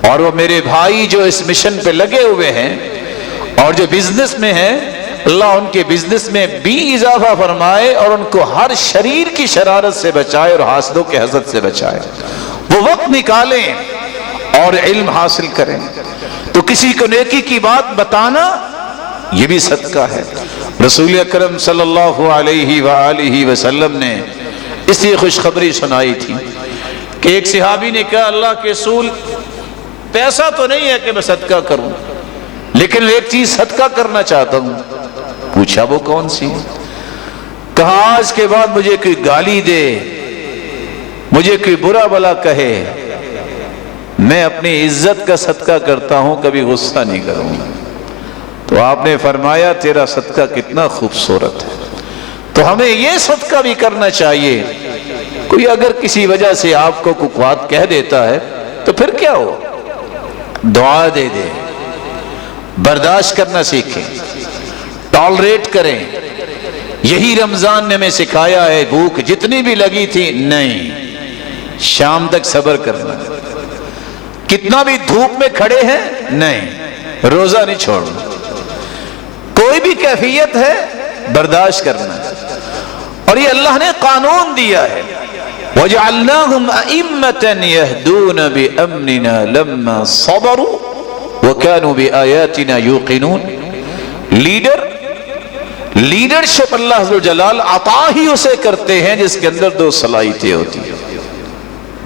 اور وہ میرے بھائی جو اس مشن پہ لگے ہوئے ہیں اور جو بزنس میں ہیں، اللہ ان کے بزنس میں بھی اضافہ فرمائے اور ان کو ہر شریر کی شرارت سے بچائے اور حاسدوں کے حسد سے بچائے. وہ وقت نکالیں اور علم حاصل کریں. تو کسی کو نیکی کی بات بتانا یہ بھی صدقہ ہے. رسول اکرم صلی اللہ علیہ وآلہ وسلم نے اس لیے خوشخبری سنائی تھی کہ ایک صحابی نے کہا اللہ کے رسول پیسہ تو نہیں ہے کہ میں صدقہ کروں، لیکن ایک چیز صدقہ کرنا چاہتا ہوں. پوچھا وہ کون سی؟ کہا آج کے بعد مجھے کوئی گالی دے، مجھے کوئی برا بلا کہے، میں اپنی عزت کا صدقہ کرتا ہوں، کبھی غصہ نہیں کروں گا. تو آپ نے فرمایا تیرا صدقہ کتنا خوبصورت ہے. تو ہمیں یہ صدقہ بھی کرنا چاہیے. کوئی اگر کسی وجہ سے آپ کو کوئی بات کہہ دیتا ہے تو پھر کیا ہو، دعا دے دے، برداشت کرنا سیکھیں، ٹالریٹ کریں. یہی رمضان نے ہمیں سکھایا ہے. بھوک جتنی بھی لگی تھی نہیں، شام تک صبر کرنا. کتنا بھی دھوپ میں کھڑے ہیں نہیں، روزہ نہیں چھوڑنا. کوئی بھی کیفیت ہے برداشت کرنا. اور یہ اللہ نے قانون دیا ہے وَجَعَلْنَاهُمْ أَئِمَّةً يَهْدُونَ بِأَمْنِنَا لَمَّا صَبَرُوا وَكَانُوا بِآيَاتِنَا يُوقِنُونَ. لیڈرشپ اللہ ذو الجلال عطا ہی اسے کرتے ہیں جس کے اندر 2 صلاحیتیں ہوتی ہیں،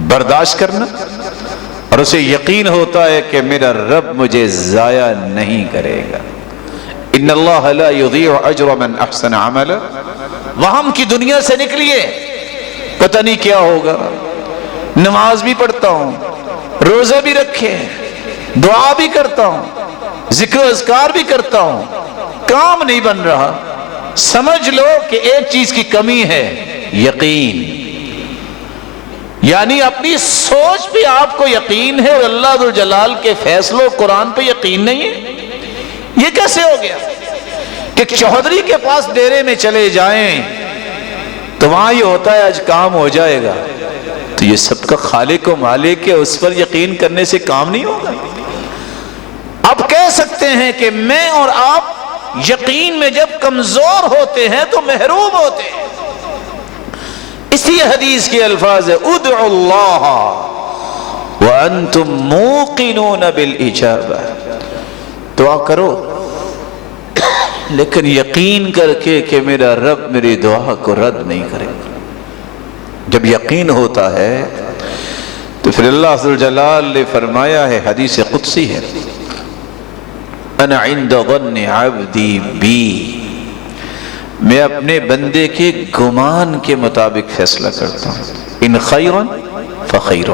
برداشت کرنا اور اسے یقین ہوتا ہے کہ میرا رب مجھے ضائع نہیں کرے گا. ان اللہ لا یضیع اجر من احسن عملا. وہم کی دنیا سے نکلیے، پتہ نہیں کیا ہوگا. نماز بھی پڑھتا ہوں، روزہ بھی رکھے، دعا بھی کرتا ہوں، ذکر و اذکار بھی کرتا ہوں، کام نہیں بن رہا. سمجھ لو کہ ایک چیز کی کمی ہے، یقین. یعنی اپنی سوچ پہ آپ کو یقین ہے اور اللہ ذو الجلال کے فیصلوں قرآن پہ یقین نہیں ہے. یہ کیسے ہو گیا کہ چوہدری کے پاس ڈیرے میں چلے جائیں تو وہاں یہ ہوتا ہے آج کام ہو جائے گا. تو یہ سب کا خالق و مالک ہے، اس پر یقین کرنے سے کام نہیں ہوگا. اب کہہ سکتے ہیں کہ میں اور آپ یقین میں جب کمزور ہوتے ہیں تو محروم ہوتے ہیں. اسی حدیث کے الفاظ ہے ادعوا اللہ وانتم موقنون بالاجابہ، دعا کرو لیکن یقین کر کے کہ میرا رب میری دعا کو رد نہیں کرے گا۔ جب یقین ہوتا ہے تو پھر اللہ ذوالجلال نے فرمایا ہے، حدیث قدسی ہے، انا عند ظن عبدی بی، میں اپنے بندے کے گمان کے مطابق فیصلہ کرتا ہوں، ان خیرا فخیر،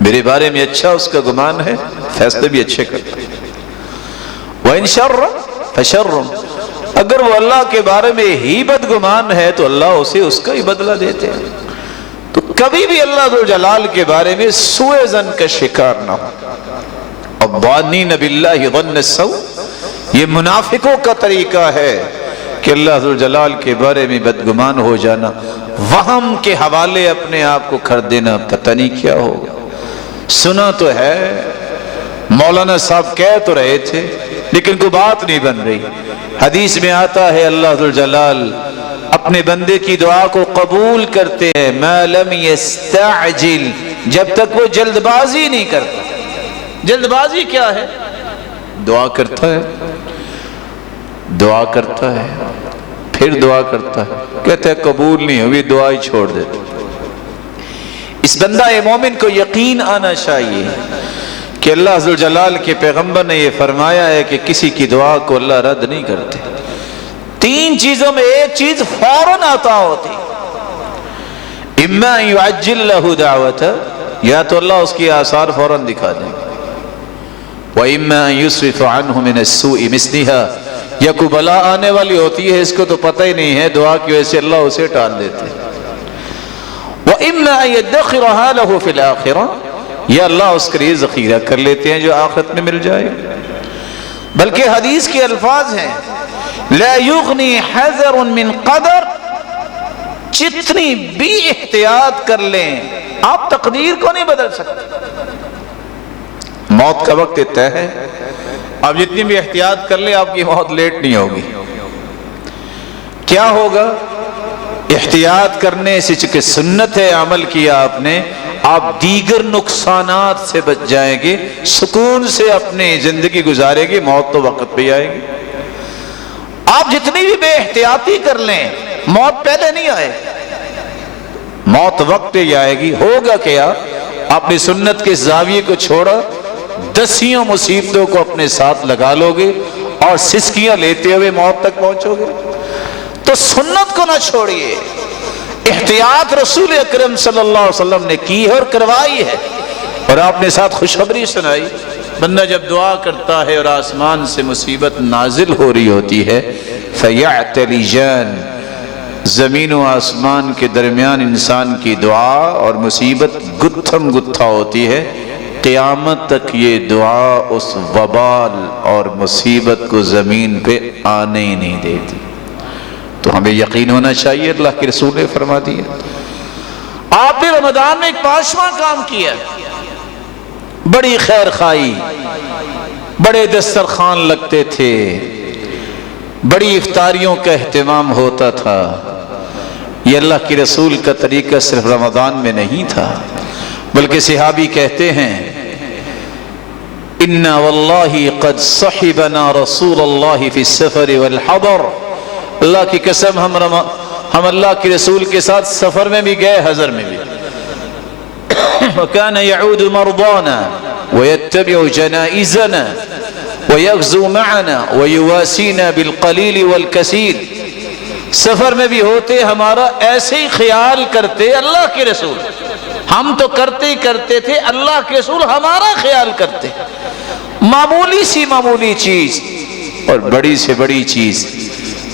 میرے بارے میں اچھا اس کا گمان ہے، فیصلے بھی اچھے کرتا ہے، وَإِن شَرًّا فَشَرٌ، اگر وہ اللہ کے بارے میں ہی بدگمان ہے تو اللہ اسے اس کا ہی بدلہ دیتے ہیں۔ تو کبھی بھی اللہ ذوالجلال کے بارے میں سوء ظن کا شکار نہ ہو۔ الظانین باللہ ظن السوء، یہ منافقوں کا طریقہ ہے کہ اللہ ذوالجلال کے بارے میں بدگمان ہو جانا، وہم کے حوالے اپنے آپ کو کر دینا، پتہ نہیں کیا ہوگا۔ سنا تو ہے، مولانا صاحب کہہ تو رہے تھے لیکن کوئی بات نہیں بن رہی۔ حدیث میں آتا ہے اللہ ذوالجلال اپنے بندے کی دعا کو قبول کرتے ہیں، ما لم یستعجل، جب تک وہ جلد بازی نہیں کرتا۔ جلد بازی کیا ہے؟ دعا کرتا ہے، دعا کرتا ہے، پھر دعا کرتا ہے، کہتا ہے قبول نہیں ہوئی، دعا ہی چھوڑ دیتا۔ اس بندہ مومن کو یقین آنا چاہیے کہ اللہ ذوالجلال کے پیغمبر نے یہ فرمایا ہے کہ کسی کی دعا کو اللہ رد نہیں کرتے۔ تین چیزوں میں ایک چیز فوراً عطا ہوتی، اما یعجل لہ دعوتہ، یا تو اللہ اس کی آثار فوراً دکھا دیں، وَإِمَّا يُصْرِفَ عَنْهُ مِنَ السُّوءِ مِثْلِهَا، یا کوئی بلا آنے والی ہوتی ہے اس کو تو پتہ ہی نہیں ہے، دعا کی وجہ سے اللہ اسے ٹال دیتے ہیں، وَإِمَّا يَدَّخِرَهَا لَهُ فِي الْآخِرَةِ، یا اللہ اس کے لیے ذخیرہ کر لیتے ہیں جو آخرت میں مل جائے۔ بلکہ حدیث کے الفاظ ہیں لا یغنی حذر من قدر، جتنی بھی احتیاط کر لیں آپ تقدیر کو نہیں بدل سکتے۔ موت کا وقت طے ہے، آپ جتنی بھی احتیاط کر لیں آپ کی موت لیٹ نہیں ہوگی۔ کیا ہوگا؟ احتیاط کرنے سے چونکہ سنت ہے، عمل کیا آپ نے، آپ دیگر نقصانات سے بچ جائیں گے، سکون سے اپنی زندگی گزارے گی، موت تو وقت پہ آئے گی۔ آپ جتنی بھی بے احتیاطی کر لیں موت پہلے نہیں آئے، موت وقت پہ آئے گی۔ ہوگا کیا؟ آپ نے سنت کے زاویے کو چھوڑا، دسیوں مصیبتوں کو اپنے ساتھ لگا لو گے اور سسکیاں لیتے ہوئے موت تک پہنچو گے۔ تو سنت کو نہ چھوڑیے، احتیاط رسول اکرم صلی اللہ علیہ وسلم نے کی ہے اور کروائی ہے، اور آپ نے ساتھ خوشخبری سنائی۔ بندہ جب دعا کرتا ہے اور آسمان سے مصیبت نازل ہو رہی ہوتی ہے، فَيَعْتَلِجَانِ، زمین و آسمان کے درمیان انسان کی دعا اور مصیبت گتھم گتھا ہوتی ہے، قیامت تک یہ دعا اس وبال اور مصیبت کو زمین پہ آنے ہی نہیں دیتی۔ تو ہمیں یقین ہونا چاہیے، اللہ کے رسول نے فرما دیا۔ آپ نے رمضان میں ایک 5واں کام کیا، بڑی خیر خواہی، بڑے دسترخوان لگتے تھے، بڑی افطاریوں کا اہتمام ہوتا تھا۔ یہ اللہ کے رسول کا طریقہ صرف رمضان میں نہیں تھا، بلکہ صحابی کہتے ہیں اِنَّا وَاللَّهِ قَدْ صَحِبَنَا رَسُولَ اللَّهِ فِي السَّفَرِ وَالْحَضَرِ، اللہ کی قسم ہم اللہ کے رسول کے ساتھ سفر میں بھی گئے، حضر میں بھی۔ وَكَانَ يَعُودُ مَرْضَانَا وَيَتَّبِعُ جَنَائِزَنَا وَيَغْزُو مَعَنَا وَيُوَاسِينَا بِالْقَلِيلِ وَالْكَثِيرِ، سفر میں بھی ہوتے، ہمارا ایسے ہی خیال کرتے اللہ کے رسول۔ ہم تو کرتے ہی کرتے تھے، اللہ کے رسول ہمارا خیال کرتے۔ معمولی سی معمولی چیز اور بڑی سے بڑی چیز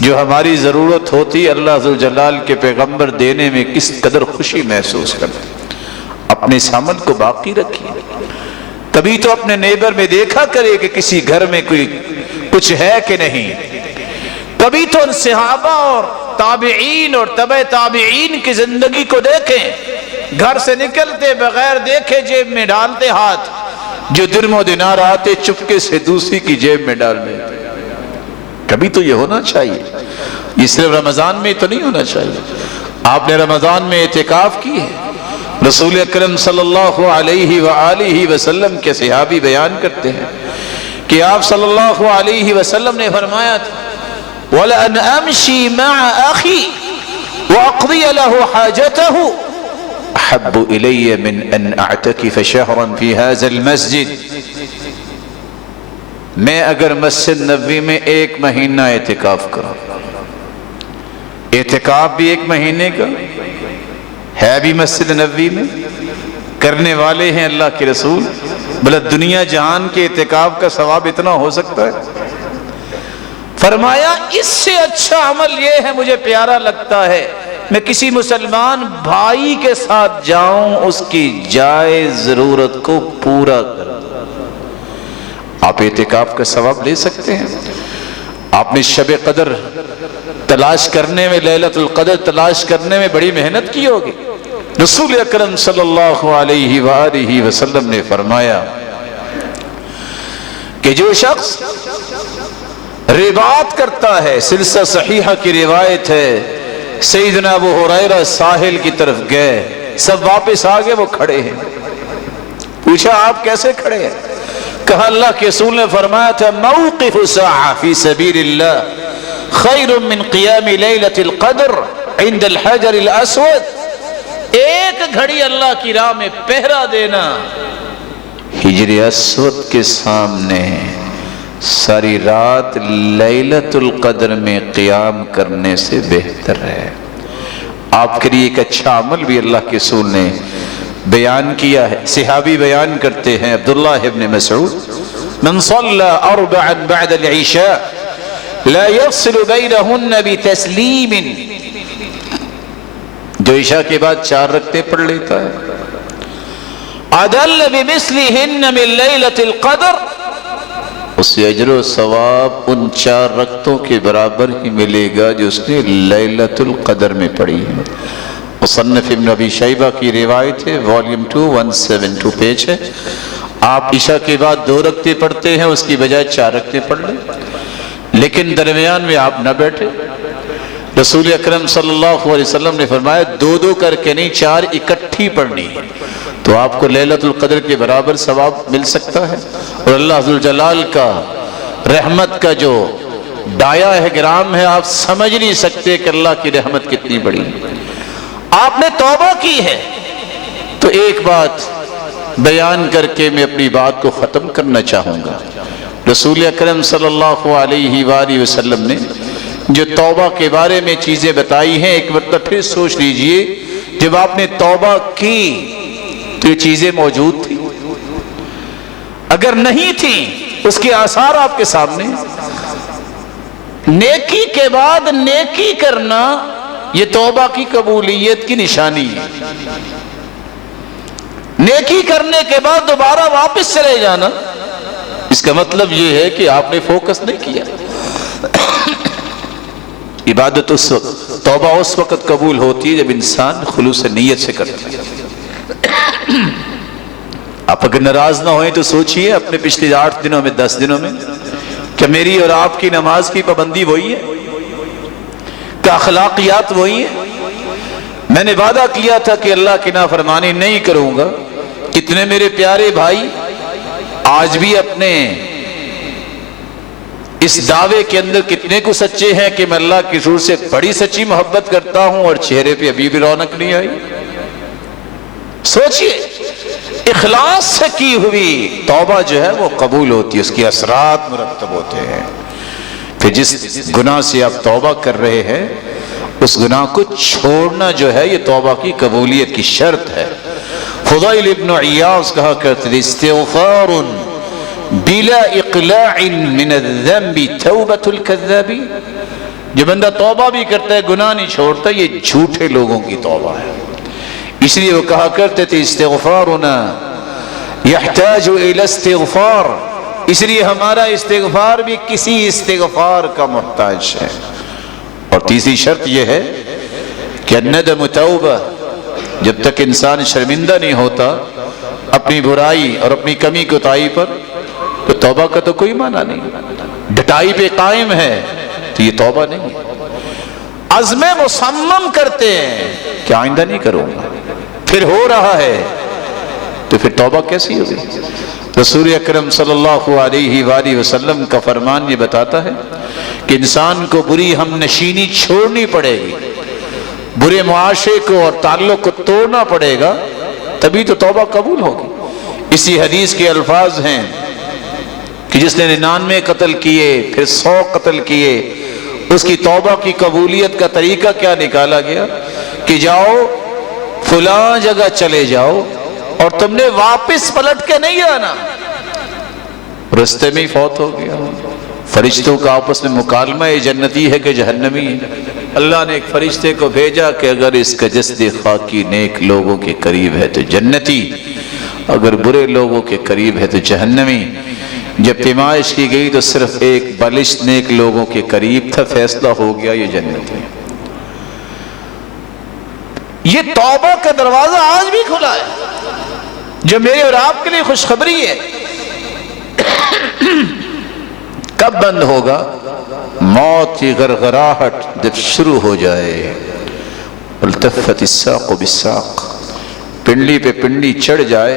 جو ہماری ضرورت ہوتی، اللہ ذوالجلال کے پیغمبر دینے میں کس قدر خوشی محسوس کرتے۔ اپنے سامان کو باقی رکھیے، تبھی تو اپنے نیبر میں دیکھا کرے کہ کسی گھر میں کوئی کچھ ہے کہ نہیں، تبھی تو ان صحابہ اور تابعین اور تبع تابعین کی زندگی کو دیکھیں، گھر سے نکلتے بغیر دیکھے جیب میں ڈالتے ہاتھ، جو درم و دینار آتے چپکے سے دوسری کی جیب میں ڈال دیتے۔ کبھی تو یہ ہونا چاہیے، یہ صرف رمضان میں تو نہیں ہونا چاہیے، آپ نے رمضان میں اعتکاف کی ہے۔ رسول اکرم صلی اللہ علیہ وآلہ وسلم کے صحابی بیان کرتے ہیں کہ آپ صلی اللہ علیہ وسلم نے فرمایا تھا وَلَأَنْ أَمْشِي مَعَ أَخِي وَأَقْضِيَ لَهُ حَاجَتَهُ أَحَبُّ إِلَيَّ مِنْ أَنْ أَعْتَكِفَ شَهْرًا فِي هَذَا الْمَسْجِدِ۔ میں اگر مسجد نبوی میں 1 مہینہ اعتکاف کروں، اعتکاف بھی 1 مہینے کا ہے، بھی مسجد نبوی میں کرنے والے ہیں اللہ کے رسول، بلہ دنیا جہان کے اعتکاف کا ثواب اتنا ہو سکتا ہے؟ فرمایا اس سے اچھا عمل یہ ہے، مجھے پیارا لگتا ہے میں کسی مسلمان بھائی کے ساتھ جاؤں، اس کی جائز ضرورت کو پورا کروں۔ آپ اعتکاف کا ثواب لے سکتے ہیں۔ آپ نے شب قدر تلاش کرنے میں، لیلۃ القدر تلاش کرنے میں بڑی محنت کی ہوگی۔ رسول اکرم صلی اللہ علیہ وآلہ وسلم نے فرمایا کہ جو شخص رباط کرتا ہے، سلسلہ صحیحہ کی روایت ہے، سیدنا ابو ہریرہ ساحل کی طرف گئے، سب واپس آگے، وہ کھڑے ہیں۔ پوچھا آپ کیسے کھڑے ہیں؟ کہا اللہ کے رسول نے فرمایا تھا موقف ساعہ فی سبیل اللہ خیر من قیام لیلۃ القدر عند الحجر الاسود۔ 1 گھڑی اللہ کی راہ میں پہرا دینا حجر اسود کے سامنے ساری رات لیلۃ القدر میں قیام کرنے سے بہتر ہے۔ آپ کے لیے ایک اچھا عمل بھی اللہ کے رسول نے بیان کیا ہے۔ صحابی بیان کرتے ہیں عبداللہ ابن مسعود من صلی 4 بعد العشاء لا يفصل بینہن بتسلیم، جو عشاء کے بعد 4 رکعتیں پڑھ لیتا ہے، عدل بمثلہن من لیلۃ القدر، اسے اجر و ثواب ان 4 رکعتوں کے برابر ہی ملے گا جو اس نے لیلۃ القدر میں پڑھی ہے۔ مصنف ابن ابی شیبہ کی روایت ہے، والیوم 2 172 پیج ہے۔ آپ عشاء کے بعد 2 رکعتیں پڑھتے ہیں، اس کی بجائے 4 رکعتیں پڑھ لیں، لیکن درمیان میں آپ نہ بیٹھے۔ رسول اکرم صلی اللہ علیہ وسلم نے فرمایا 2 کر کے نہیں، 4 اکٹھی پڑھنی ہے، تو آپ کو لیلۃ القدر کے برابر ثواب مل سکتا ہے۔ اور اللہ ذوالجلال کا رحمت کا جو ڈایا ہے، گرام ہے، آپ سمجھ نہیں سکتے کہ اللہ کی رحمت کتنی بڑی ہے۔ آپ نے توبہ کی ہے، تو ایک بات بیان کر کے میں اپنی بات کو ختم کرنا چاہوں گا۔ رسول اکرم صلی اللہ علیہ وآلہ وسلم نے جو توبہ کے بارے میں چیزیں بتائی ہیں، ایک مرتبہ پھر سوچ لیجئے، جب آپ نے توبہ کی تو یہ چیزیں موجود تھیں؟ اگر نہیں تھیں، اس کے آثار آپ کے سامنے۔ نیکی کے بعد نیکی کرنا یہ توبہ کی قبولیت کی نشانی ہے۔ نیکی کرنے کے بعد دوبارہ واپس چلے جانا، اس کا مطلب یہ ہے کہ آپ نے فوکس نہیں کیا۔ عبادت اس وقت، توبہ اس وقت قبول ہوتی ہے جب انسان خلوص نیت سے کرتا ہے۔ آپ اگر ناراض نہ ہوئیں تو سوچئے اپنے پچھلے 8 دنوں میں 10 دنوں میں کہ میری اور آپ کی نماز کی پابندی وہی ہے، کیا اخلاقیات وہی ہیں؟ میں نے وعدہ کیا تھا کہ اللہ کی نافرمانی نہیں کروں گا۔ کتنے میرے پیارے بھائی آج بھی اپنے اس دعوے کے اندر کتنے کو سچے ہیں کہ میں اللہ کی حضور سے بڑی سچی محبت کرتا ہوں، اور چہرے پہ ابھی بھی رونق نہیں آئی؟ سوچئے، اخلاص سے کی ہوئی توبہ جو ہے وہ قبول ہوتی ہے، اس کے اثرات مرتب ہوتے ہیں۔ پھر جس گناہ سے آپ توبہ کر رہے ہیں، اس گناہ کو چھوڑنا جو ہے یہ توبہ کی قبولیت کی شرط ہے۔ فضیل ابن عیاض کہا کرتے تھے استغفار بلا اقلاع من الذنب توبۃ الکذاب، جو بندہ توبہ بھی کرتا ہے گناہ نہیں چھوڑتا، یہ جھوٹے لوگوں کی توبہ ہے۔ اس لیے وہ کہا کرتے تھے استغفارنا یحتاج الی استغفار، اس لیے ہمارا استغفار بھی کسی استغفار کا محتاج ہے۔ اور تیسری شرط یہ ہے کہ الندم توبہ، جب تک انسان شرمندہ نہیں ہوتا اپنی برائی اور اپنی کمی کوتاہی پر، تو توبہ کا تو کوئی معنی نہیں۔ ڈٹائی پہ قائم ہے تو یہ توبہ نہیں ہے۔ عزم مصمم کرتے ہیں کہ آئندہ نہیں کروں گا، پھر ہو رہا ہے تو پھر توبہ کیسی ہوگی؟ رسول اکرم صلی اللہ علیہ وآلہ وسلم کا فرمان یہ بتاتا ہے کہ انسان کو بری ہم نشینی چھوڑنی پڑے گی، برے معاشرے کو اور تعلق کو توڑنا پڑے گا، تبھی تو توبہ قبول ہوگی۔ اسی حدیث کے الفاظ ہیں کہ جس نے 99 قتل کیے پھر 100 قتل کیے، اس کی توبہ کی قبولیت کا طریقہ کیا نکالا گیا کہ جاؤ فلاں جگہ چلے جاؤ اور تم نے واپس پلٹ کے نہیں آنا، رستے میں ہی فوت ہو گیا۔ فرشتوں کا آپس میں مکالمہ، یہ جنتی ہے کہ جہنمی ہے۔ اللہ نے ایک فرشتے کو بھیجا کہ اگر اس کا جسد خاکی نیک لوگوں کے قریب ہے تو جنتی، اگر برے لوگوں کے قریب ہے تو جہنمی۔ جب پیمائش کی گئی تو صرف ایک بالشت نیک لوگوں کے قریب تھا، فیصلہ ہو گیا یہ جنتی۔ یہ توبہ کا دروازہ آج بھی کھلا ہے، جو میرے اور آپ کے لیے خوشخبری ہے۔ کب بند ہوگا؟ موت کی غرغراہٹ جب شروع ہو جائے، التفت الساق بالساق، پنڈلی پہ پنڈلی چڑھ جائے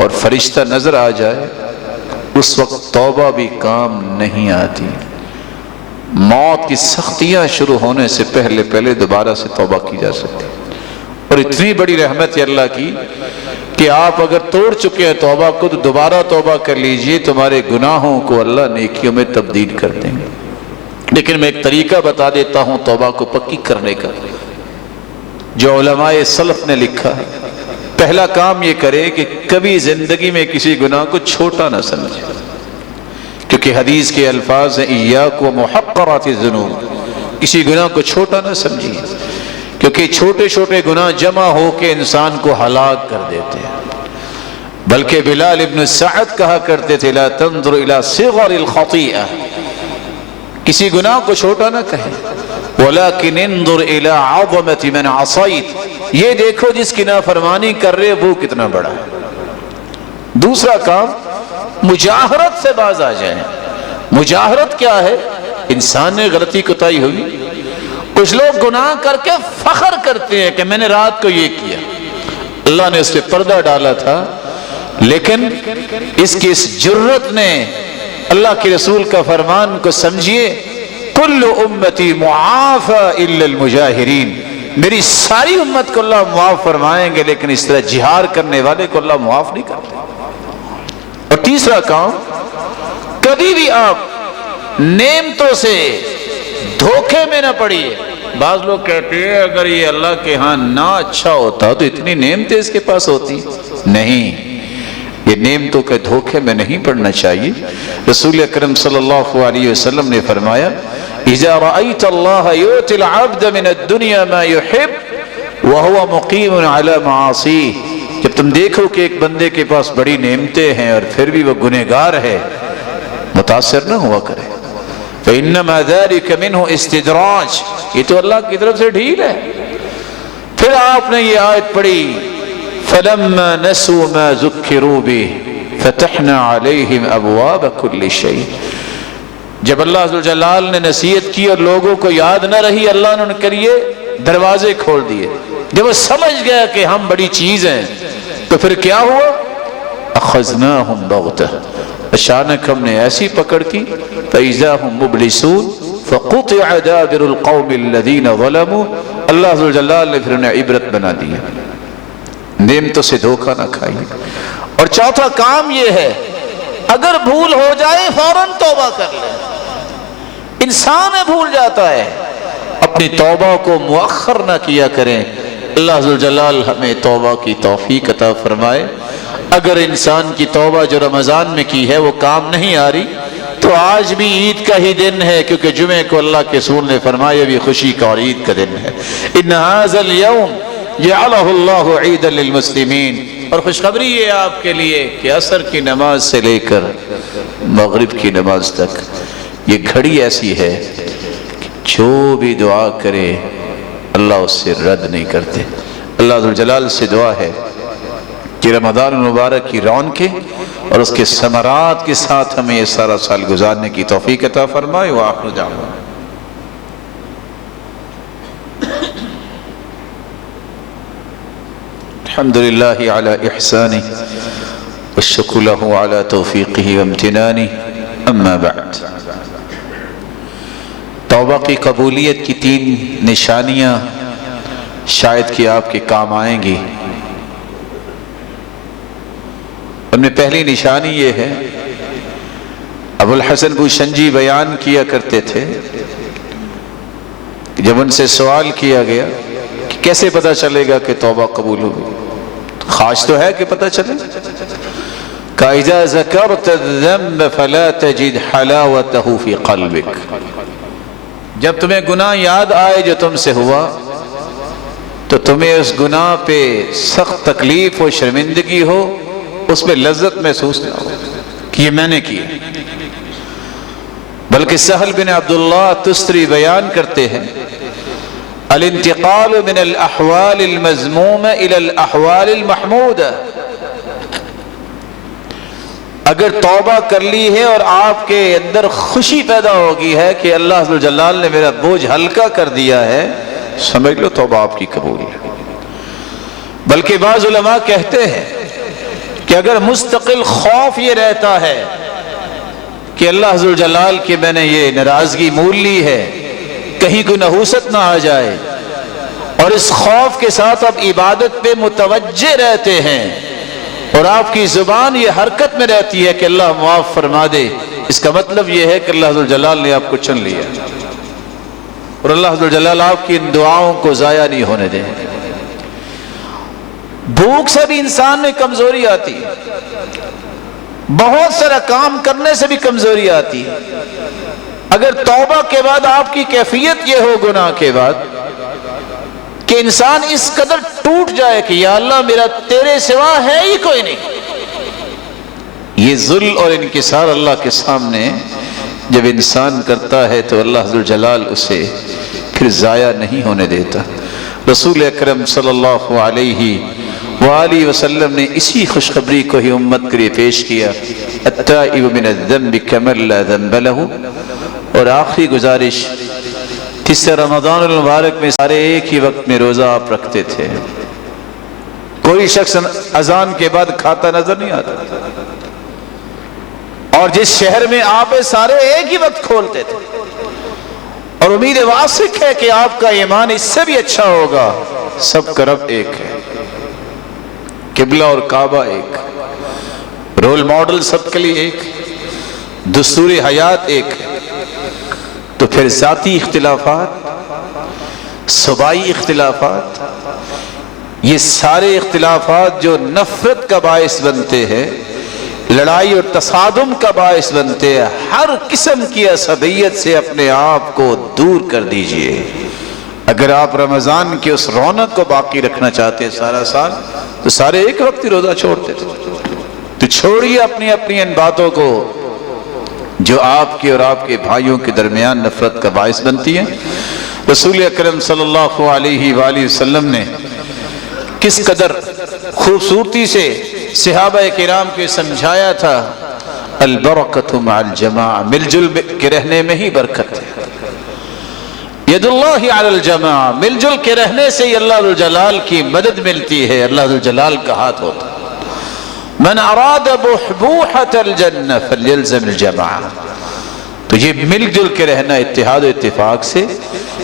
اور فرشتہ نظر آ جائے، اس وقت توبہ بھی کام نہیں آتی۔ موت کی سختیاں شروع ہونے سے پہلے دوبارہ سے توبہ کی جا سکتی، اور اتنی بڑی رحمت ہے اللہ کی کہ آپ اگر توڑ چکے ہیں توبہ کو تو دوبارہ توبہ کر لیجئے، تمہارے گناہوں کو اللہ نیکیوں میں تبدیل کر دیں گے۔ لیکن میں ایک طریقہ بتا دیتا ہوں توبہ کو پکی کرنے کا، جو علماء سلف نے لکھا ہے۔ پہلا کام یہ کرے کہ کبھی زندگی میں کسی گناہ کو چھوٹا نہ سمجھے، کیونکہ حدیث کے الفاظ ہیں ایاک و محقرات الذنوب، کسی گناہ کو چھوٹا نہ سمجھیے، کیونکہ چھوٹے چھوٹے گناہ جمع ہو کے انسان کو ہلاک کر دیتے ہیں۔ بلکہ بلال ابن سعد کہا کرتے تھے لا تنظر الى صغر الخطیئہ، کسی گناہ کو چھوٹا نہ کہیں، ولیکن انظر الى عظمت من عصیت، یہ دیکھو جس کی نافرمانی کر رہے وہ کتنا بڑا ہے۔ دوسرا کام، مجاہرت سے باز آ جائیں۔ مجاہرت کیا ہے؟ انسان نے غلطی کوتاہی ہوئی، کچھ لوگ گناہ کر کے فخر کرتے ہیں کہ میں نے رات کو یہ کیا، اللہ نے اس پہ پردہ ڈالا تھا، لیکن اس کی اس جرت نے اللہ کے رسول کا فرمان کو سمجھیے، کل امتی معافی الا المجاہرین، میری ساری امت کو اللہ معاف فرمائیں گے، لیکن اس طرح جہار کرنے والے کو اللہ معاف نہیں کرتے۔ اور تیسرا کام، کبھی بھی آپ نعمتوں سے دھوکے میں نہ پڑیے۔ بعض لوگ کہتے ہیں اگر یہ اللہ کے ہاں نہ اچھا ہوتا تو اتنی نعمتیں اس کے پاس ہوتی نہیں، یہ نعمتوں کے دھوکے میں نہیں پڑنا چاہیے۔ رسول اکرم صلی اللہ علیہ وسلم نے فرمایا اذا رأيت الله يؤتي العبد من الدنيا ما يحب وهو مقيم على معاصيه، جب تم دیکھو کہ ایک بندے کے پاس بڑی نعمتیں ہیں اور پھر بھی وہ گنہگار ہے، متاثر نہ ہوا کرے۔ فإنما ذلك منه استدراج، یہ تو اللہ کی طرف سے ڈھیل ہے۔ پھر آپ نے یہ آیت پڑھی فلما نسوا ما ذکروا به فتحنا عليهم ابواب كل شيء، جب اللہ ذوالجلال نے نصیحت کی اور لوگوں کو یاد نہ رہی، اللہ نے ان کے لیے دروازے کھول دیے۔ جب وہ سمجھ گیا کہ ہم بڑی چیز ہیں تو پھر کیا ہوا؟ اخذناہم بغتہ، اچانک ہم نے ایسی پکڑ کی، فاذا هم مبلسون فقطع دابر القوم الذین ظلموا، اللہ ذوالجلال نے پھر انہیں عبرت بنا دیا۔ نعمتوں سے دھوکہ نہ کھائیے۔ اور چوتھا کام یہ ہے، اگر بھول ہو جائے فوراً توبہ کر لیں۔ انسان بھول جاتا ہے، اپنی توبہ کو مؤخر نہ کیا کریں۔ اللہ ذوالجلال ہمیں توبہ کی توفیق عطا فرمائے۔ اگر انسان کی توبہ جو رمضان میں کی ہے وہ کام نہیں آ رہی تو آج بھی عید کا ہی دن ہے، کیونکہ جمعے کو اللہ کے رسول نے فرمایا بھی خوشی کا اور عید کا دن ہے۔ ان ھذا اليوم جعلہ اللہ عیدا للمسلمین، اور خوشخبری ہے آپ کے لیے کہ عصر کی نماز سے لے کر مغرب کی نماز تک یہ گھڑی ایسی ہے کہ جو بھی دعا کرے اللہ اس سے رد نہیں کرتے۔ اللہ ذوالجلال سے دعا ہے کہ رمضان المبارک کی رونقیں اور اس کے ثمرات کے ساتھ ہمیں یہ سارا سال گزارنے کی توفیق عطا فرمائے۔ وآخر دعوانا الحمد للہ علی احسانہ والشکر لہ علی توفیقہ وامتنانہ، اما بعد۔ توبہ کی قبولیت کی 3 نشانیاں شاید کہ آپ کے کام آئیں گی۔ ان میں پہلی نشانی یہ ہے، ابو الحسن بوشنجی بیان کیا کرتے تھے کہ جب ان سے سوال کیا گیا کہ کیسے پتہ چلے گا کہ توبہ قبول ہوگی، خواہش تو ہے کہ پتہ چلے، کہ اذا ذکرت الذنب فلا تجد حلاوته فی قلبک، جب تمہیں گناہ یاد آئے جو تم سے ہوا تو تمہیں اس گناہ پہ سخت تکلیف و شرمندگی ہو، اس پہ لذت محسوس نہ ہو کہ یہ میں نے کیا۔ بلکہ سہل بن عبداللہ تستری بیان کرتے ہیں، الانتقال من الاحوال المذمومہ الى الاحوال المحمودہ، اگر توبہ کر لی ہے اور آپ کے اندر خوشی پیدا ہوگی ہے کہ اللہ عز و جلال نے میرا بوجھ ہلکا کر دیا ہے، سمجھ لو توبہ آپ کی قبول ہے۔ بلکہ بعض علماء کہتے ہیں کہ اگر مستقل خوف یہ رہتا ہے کہ اللہ عز و جلال کی میں نے یہ ناراضگی مول لی ہے، کہیں کوئی نحوست نہ آ جائے، اور اس خوف کے ساتھ آپ عبادت پہ متوجہ رہتے ہیں اور آپ کی زبان یہ حرکت میں رہتی ہے کہ اللہ معاف فرما دے، اس کا مطلب یہ ہے کہ اللہ عز و جلال نے آپ کو چن لیا اور اللہ عز و جلال آپ کی ان دعاؤں کو ضائع نہیں ہونے دیں۔ بھوک سے بھی انسان میں کمزوری آتی ہے، بہت سارا کام کرنے سے بھی کمزوری آتی ہے۔ اگر توبہ کے بعد آپ کی کیفیت یہ ہو گناہ کے بعد کہ انسان اس قدر ٹوٹ جائے کہ یا اللہ میرا تیرے سوا ہے ہی کوئی نہیں، یہ ذل اور انکسار اللہ کے سامنے جب انسان کرتا ہے تو اللہ عز و جلال اسے پھر ضائع نہیں ہونے دیتا۔ رسول اکرم صلی اللہ علیہ وآلہ وسلم نے اسی خوشخبری کو ہی امت کے لیے پیش کیا، التائب من الذنب کمن لا ذنب لہ۔ اور آخری گزارش، تیسرے رمضان المبارک میں سارے ایک ہی وقت میں روزہ آپ رکھتے تھے، کوئی شخص اذان کے بعد کھاتا نظر نہیں آتا، اور جس شہر میں آپ سارے ایک ہی وقت کھولتے تھے، اور امید واسق ہے کہ آپ کا ایمان اس سے بھی اچھا ہوگا۔ سب کا رب ایک ہے، قبلہ اور کعبہ ایک، رول ماڈل سب کے لیے ایک، دستور حیات ایک ہے، تو پھر ذاتی اختلافات، صوبائی اختلافات، یہ سارے اختلافات جو نفرت کا باعث بنتے ہیں، لڑائی اور تصادم کا باعث بنتے ہیں، ہر قسم کی عصبیت سے اپنے آپ کو دور کر دیجئے۔ اگر آپ رمضان کی اس رونق کو باقی رکھنا چاہتے ہیں سارا سال، تو سارے ایک وقت ہی روزہ چھوڑتے تھے، تو چھوڑیے اپنی اپنی ان باتوں کو جو آپ کے اور آپ کے بھائیوں کے درمیان نفرت کا باعث بنتی ہے۔ رسول اکرم صلی اللہ علیہ وآلہ وسلم نے کس قدر خوبصورتی سے صحابہ کرام کے سمجھایا تھا، البرکۃ مع الجماعہ، مل جل کے رہنے میں ہی برکت ہے، ید اللہ علی الجماعہ، مل جل کے رہنے سے ہی اللہ جلال کی مدد ملتی ہے، اللہ جلال کا ہاتھ ہوتا ہے۔ من اراد بحبوحۃ الجنہ فلیلزم الجماعہ، تو یہ مل جل کے رہنا اتحاد و اتفاق سے،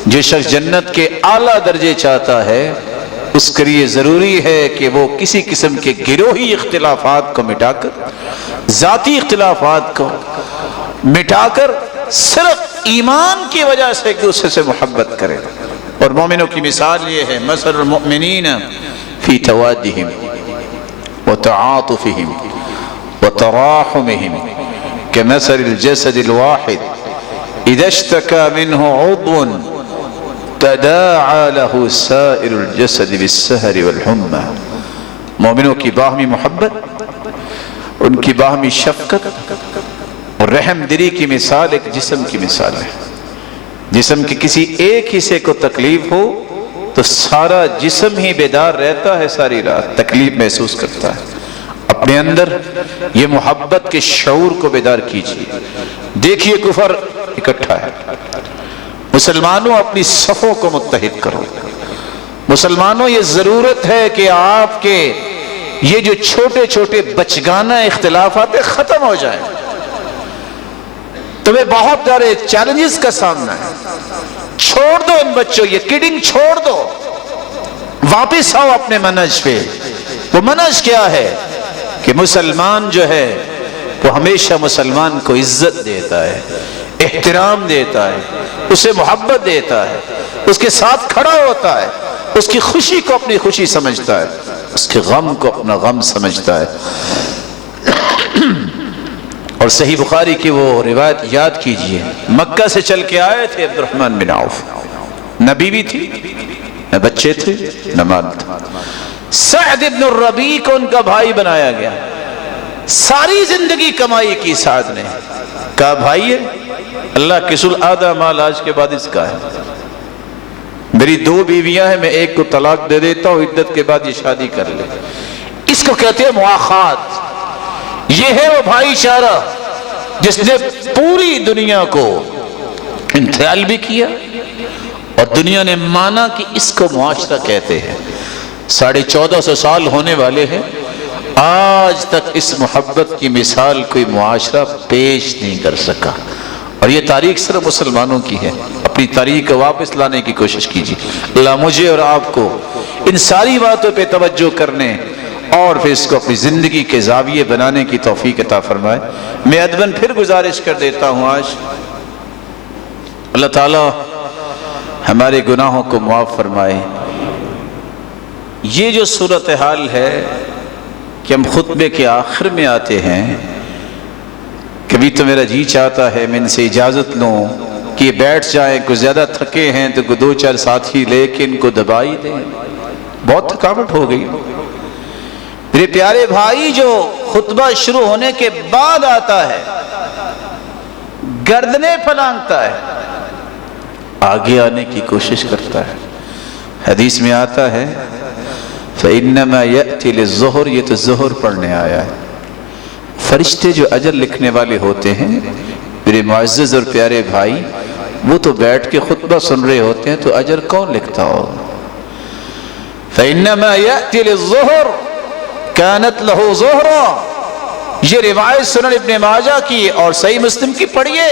جو شخص جنت کے اعلیٰ درجے چاہتا ہے اس کے لیے ضروری ہے کہ وہ کسی قسم کے گروہی اختلافات کو مٹا کر، ذاتی اختلافات کو مٹا کر، صرف ایمان کی وجہ سے ایک دوسرے سے محبت کرے۔ اور مومنوں کی مثال یہ ہے، مثل المؤمنین فی توادہم وتعاطفہم وتراحمہم کمثل الجسد الواحد اذا اشتکى منہ عضو تداعى له سائر الجسد بالسہر والحمى۔ مومنوں کی باہمی محبت، ان کی باہمی شفقت اور رحم دلی کی مثال ایک جسم کی مثال ہے۔ جسم کے کسی ایک حصے کو تکلیف ہو تو سارا جسم ہی بیدار رہتا ہے، ساری رات تکلیف محسوس کرتا ہے۔ اپنے اندر یہ محبت کے شعور کو بیدار کیجیے۔ دیکھیے کفر اکٹھا ہے، مسلمانوں اپنی صفوں کو متحد کرو، مسلمانوں یہ ضرورت ہے کہ آپ کے یہ جو چھوٹے چھوٹے بچگانہ اختلافات ختم ہو جائیں. تمہیں بہت سارے چیلنجز کا سامنا ہے. چھوڑ دو ان بچوں، یہ کڈنگ چھوڑ دو، واپس آؤ اپنے منہج پہ. وہ منہج کیا ہے کہ مسلمان جو ہے وہ ہمیشہ مسلمان کو عزت دیتا ہے، احترام دیتا ہے، اسے محبت دیتا ہے، اس کے ساتھ کھڑا ہوتا ہے، اس کی خوشی کو اپنی خوشی سمجھتا ہے، اس کے غم کو اپنا غم سمجھتا ہے. اور صحیح بخاری کی وہ روایت یاد کیجئے، مکہ سے چل کے آئے تھے عبد الرحمن بن عوف، نہ بیوی تھی نہ بچے تھے نہ مال تھا. سعد بن الربیع کو ان کا بھائی بنایا گیا. ساری زندگی کمائی کی سعد نے. کہا بھائی ہے اللہ کسل آدھا مال آج کے بعد اس کا ہے، میری 2 بیویاں ہیں، میں ایک کو طلاق دے دیتا ہوں، عدت کے بعد یہ شادی کر لے. اس کو کہتے ہیں مواخات. یہ ہے وہ بھائی چارہ جس نے پوری دنیا کو انتقال بھی کیا اور دنیا نے مانا کہ اس کو معاشرہ کہتے ہیں. 1450 سال ہونے والے ہیں، آج تک اس محبت کی مثال کوئی معاشرہ پیش نہیں کر سکا. اور یہ تاریخ صرف مسلمانوں کی ہے. اپنی تاریخ کو واپس لانے کی کوشش کیجیے. اللہ مجھے اور آپ کو ان ساری باتوں پہ توجہ کرنے اور پھر اس کو اپنی زندگی کے زاویے بنانے کی توفیق عطا فرمائے. میں ادباً پھر گزارش کر دیتا ہوں، آج اللہ تعالی ہمارے گناہوں کو معاف فرمائے. یہ جو صورتحال ہے کہ ہم خطبے کے آخر میں آتے ہیں، کبھی تو میرا جی چاہتا ہے میں ان سے اجازت لوں کہ یہ بیٹھ جائیں، کچھ زیادہ تھکے ہیں تو 2-4 ساتھی لے کے ان کو دبائی دیں، بہت تھکاوٹ ہو گئی. میرے پیارے بھائی جو خطبہ شروع ہونے کے بعد آتا ہے گردنیں پھلانگتا ہے، آگے آنے کی کوشش کرتا ہے. حدیث میں آتا ہے فَإِنَّمَا يَأْتِي لِلظُّهْرِ، یہ تو ظہر پڑھنے آیا ہے. فرشتے جو اجر لکھنے والے ہوتے ہیں میرے معزز اور پیارے بھائی، وہ تو بیٹھ کے خطبہ سن رہے ہوتے ہیں، تو اجر کون لکھتا ہو؟ فَإِنَّمَا يَأْتِي لِلظُّهْرِ كَانَتْ لَهُ ظُهْرًا. یہ روایت سنن ابن ماجہ کی اور صحیح مسلم کی پڑھیے.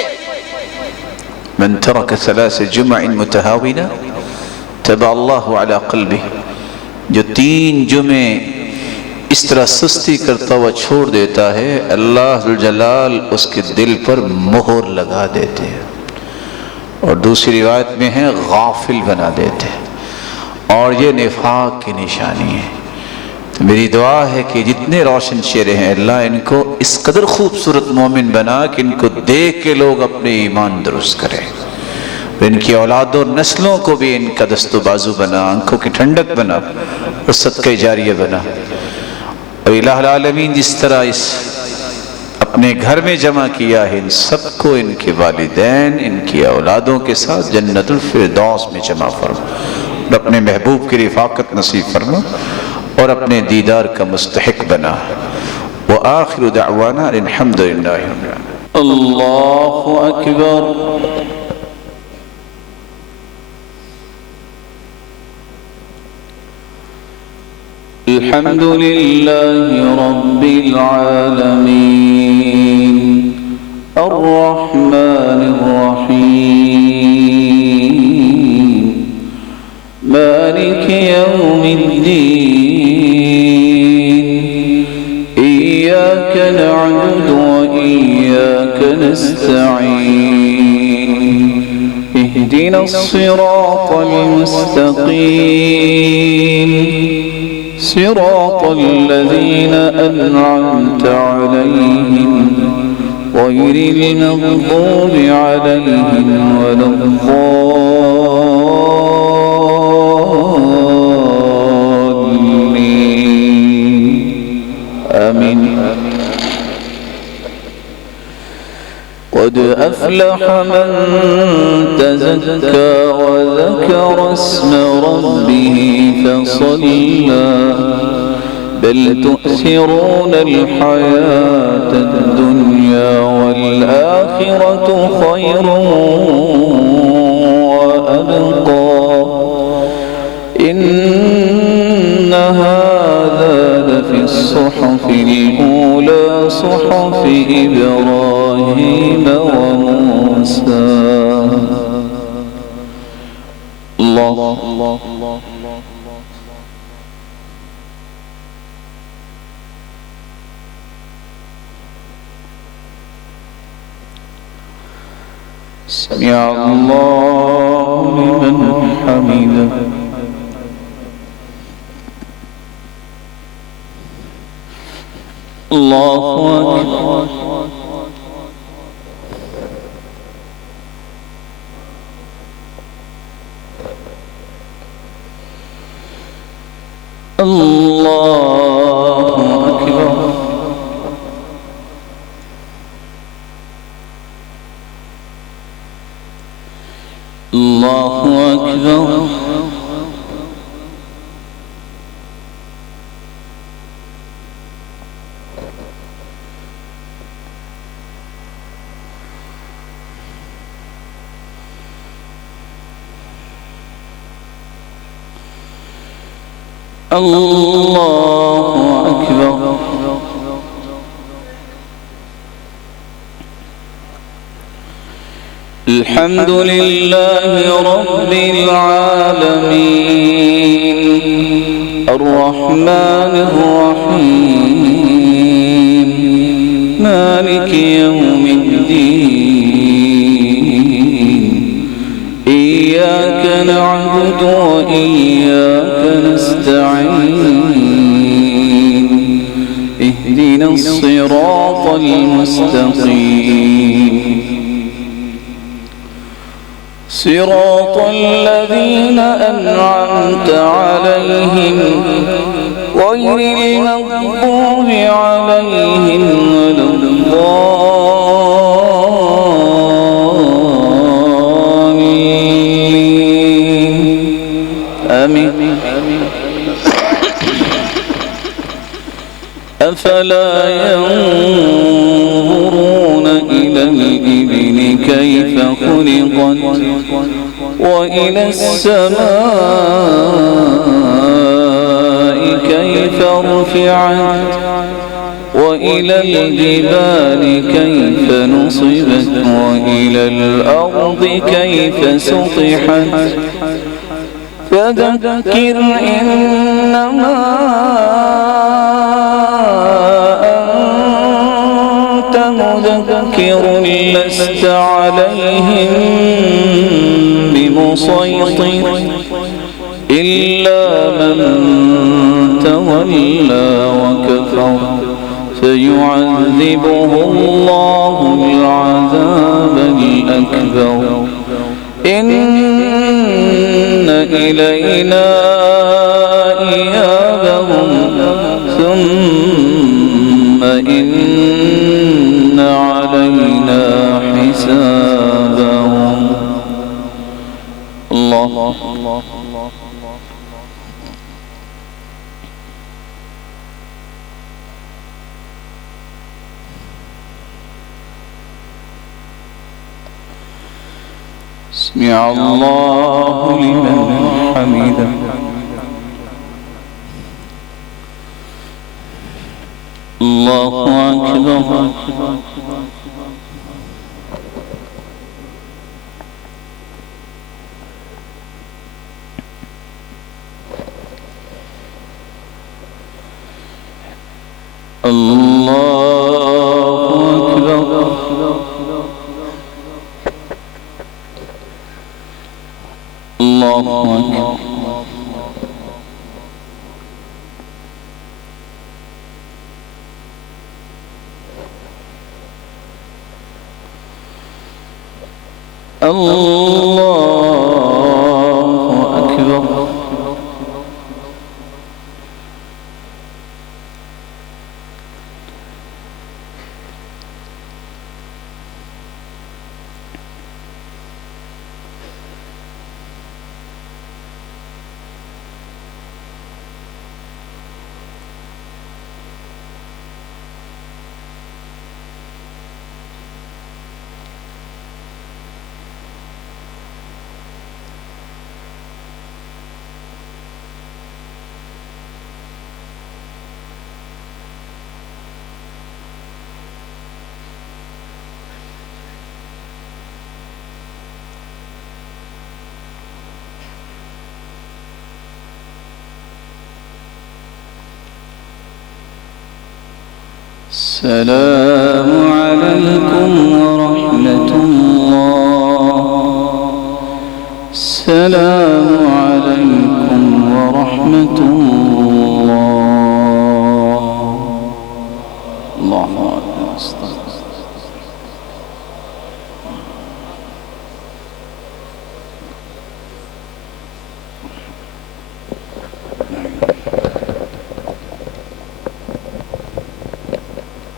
مَنْ تَرَكَ 3 جُمَعٍ مُتَهَاوِنًا تَبَعَ اللَّهُ عَلَى قَلْبِهِ، جو 3 جمعے اس طرح سستی کرتا ہوا چھوڑ دیتا ہے، اللہ ذوالجلال اس کے دل پر مہر لگا دیتے ہیں. اور دوسری روایت میں ہے غافل بنا دیتے ہیں، اور یہ نفاق کی نشانی ہے. تو میری دعا ہے کہ جتنے روشن چہرے ہیں اللہ ان کو اس قدر خوبصورت مومن بنا کہ ان کو دیکھ کے لوگ اپنے ایمان درست کریں. ان کی اولاد و نسلوں کو بھی ان کا دست و بازو بنا، آنکھوں کی ٹھنڈک بنا اور صدقہ جاریہ بنا. اور الہ العالمین جس طرح اس اپنے گھر میں جمع کیا ہے، ان سب کو ان کے والدین ان کی اولادوں کے ساتھ جنت الفردوس میں جمع فرما اور اپنے محبوب کی رفاقت نصیب فرما اور اپنے دیدار کا مستحق بنا. وآخر دعوانا الحمدللہ. اللہ اکبر. الحمد لله رب العالمين الرحمن الرحيم مالك يوم الدين إياك نعبد وإياك نستعين اهدنا الصراط المستقيم صراط الذين أنعمت عليهم غير المغضوب عليهم ولا الضالين آمين. قد أفلح من تزكى وذكر اسم ربه فصلى بل تؤثرون الحياة الدنيا والآخرة خير وأبقى. الأولى صحف إبراهيم وموسى. الله سمع الله لمن حمده. الله أكبر. الله أكبر. الله أكبر. الله أكبر. الحمد لله رب العالمين الرحمن الرحيم مالك يوم الدين إياك نعبد وإياك نستعين اهدنا الصراط المستقيم صراط الذين أنعمت عليهم غير المغضوب عليهم ولا الضالين آمين. أفلا ينظرون إلى الإبل كيف خلقت وإلى السماء كيف رفعت وإلى الجبال كيف نصبت وإلى الأرض كيف سطحت فذكر إنما أنت مذكر لست عليهم بمسيطر إلا من تولى وكفر فيعذبه الله العذاب الأكبر إن إلينا إيابهم ثم إن علينا حسابهم. الله سمع الله لمن حمده. الله أكبر. الله أكبر. الله أكبر. الله أكبر. السلام عليكم